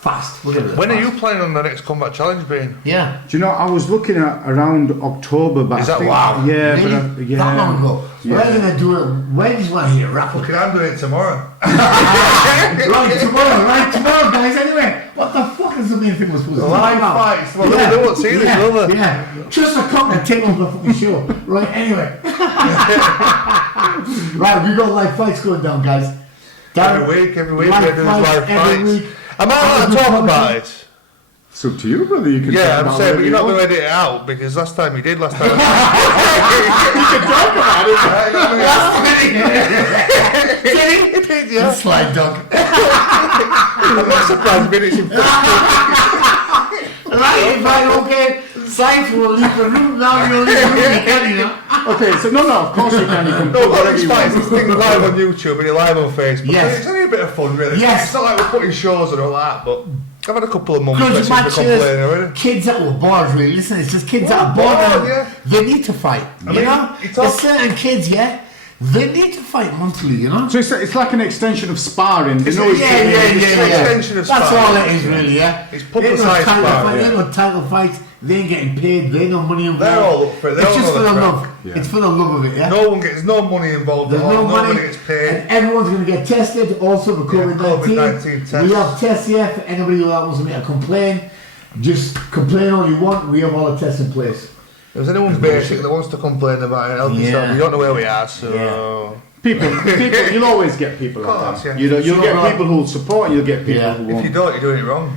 fast. We're gonna do it When are fast. you planning on the next combat challenge being? Yeah. Do you know, I was looking at around October, but Is I that think, wow? Yeah, Really? but yeah. That long ago. Yeah. We're going to do it. When do you want to hear rap? Fucking, I'm doing it tomorrow. Right, tomorrow, guys. Anyway, what the fuck is the main thing we're supposed to do? Live fights. Well, they won't see this, will they? Yeah, just a couple of take over the fucking show. Right, anyway. Right, we got live fights going down, guys. Every week, we're doing live every fights. week. Am I allowed to talk about it? It's up to you, brother. You can Yeah, talk I'm about saying, but whatever you're not you going to want. edit it out because last time you did. You can talk about it. Yeah. Slide dog. I'm not surprised minutes in Right, okay. Saif will leave the room now. You'll leave the room. You can, you know. Okay, so no, of course you can. You can No, put but whatever it's you fine. want. This thing's live on YouTube and you're live on Facebook. Yes. It's only a bit of fun, really. Yes. It's not like we're putting shows and all that, but I've had a couple of months Good messing to complain matches, already. kids that were bored, really. Listen, it's just kids that are bored. bored, Now. yeah. They need to fight. You mean, know? it's There's all- certain kids, yeah, they need to fight monthly, you know? So it's like an extension of sparring. They know Yeah, each other. It's an extension of That's sparring. all it is, really, yeah. It's They ain't no publicised title sparring, fight, yeah. They ain't no title fights. They ain't getting paid. They ain't no money involved. They're all up for it. They It's all just know for the the crack. love. Yeah. It's for the love of it, yeah. No one gets no money involved There's at all. no money, Nobody gets paid. and everyone's going to get tested. Also for COVID-19. COVID-19 tests. We have tests here for anybody who wants to make a complaint. Just complain all you want. We have all the tests in place. If there's anyone basic that wants to complain about it, help yourself. Yeah. You don't know where we are, so. Yeah. People, you'll always get people like course, that. yeah. You'll get people who'll support and you'll get people Yeah. who If you won't. don't, you're doing it wrong.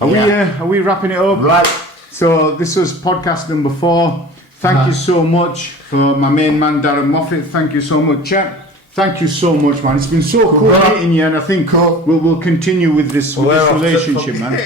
Are we wrapping it up? Right. So this was podcast number 4. Thank you so much for my main man Darren Moffat. Thank you so much, Chet. Thank you so much, man. It's been so cool Well, meeting you, and I think we'll continue with this Well, relationship, man.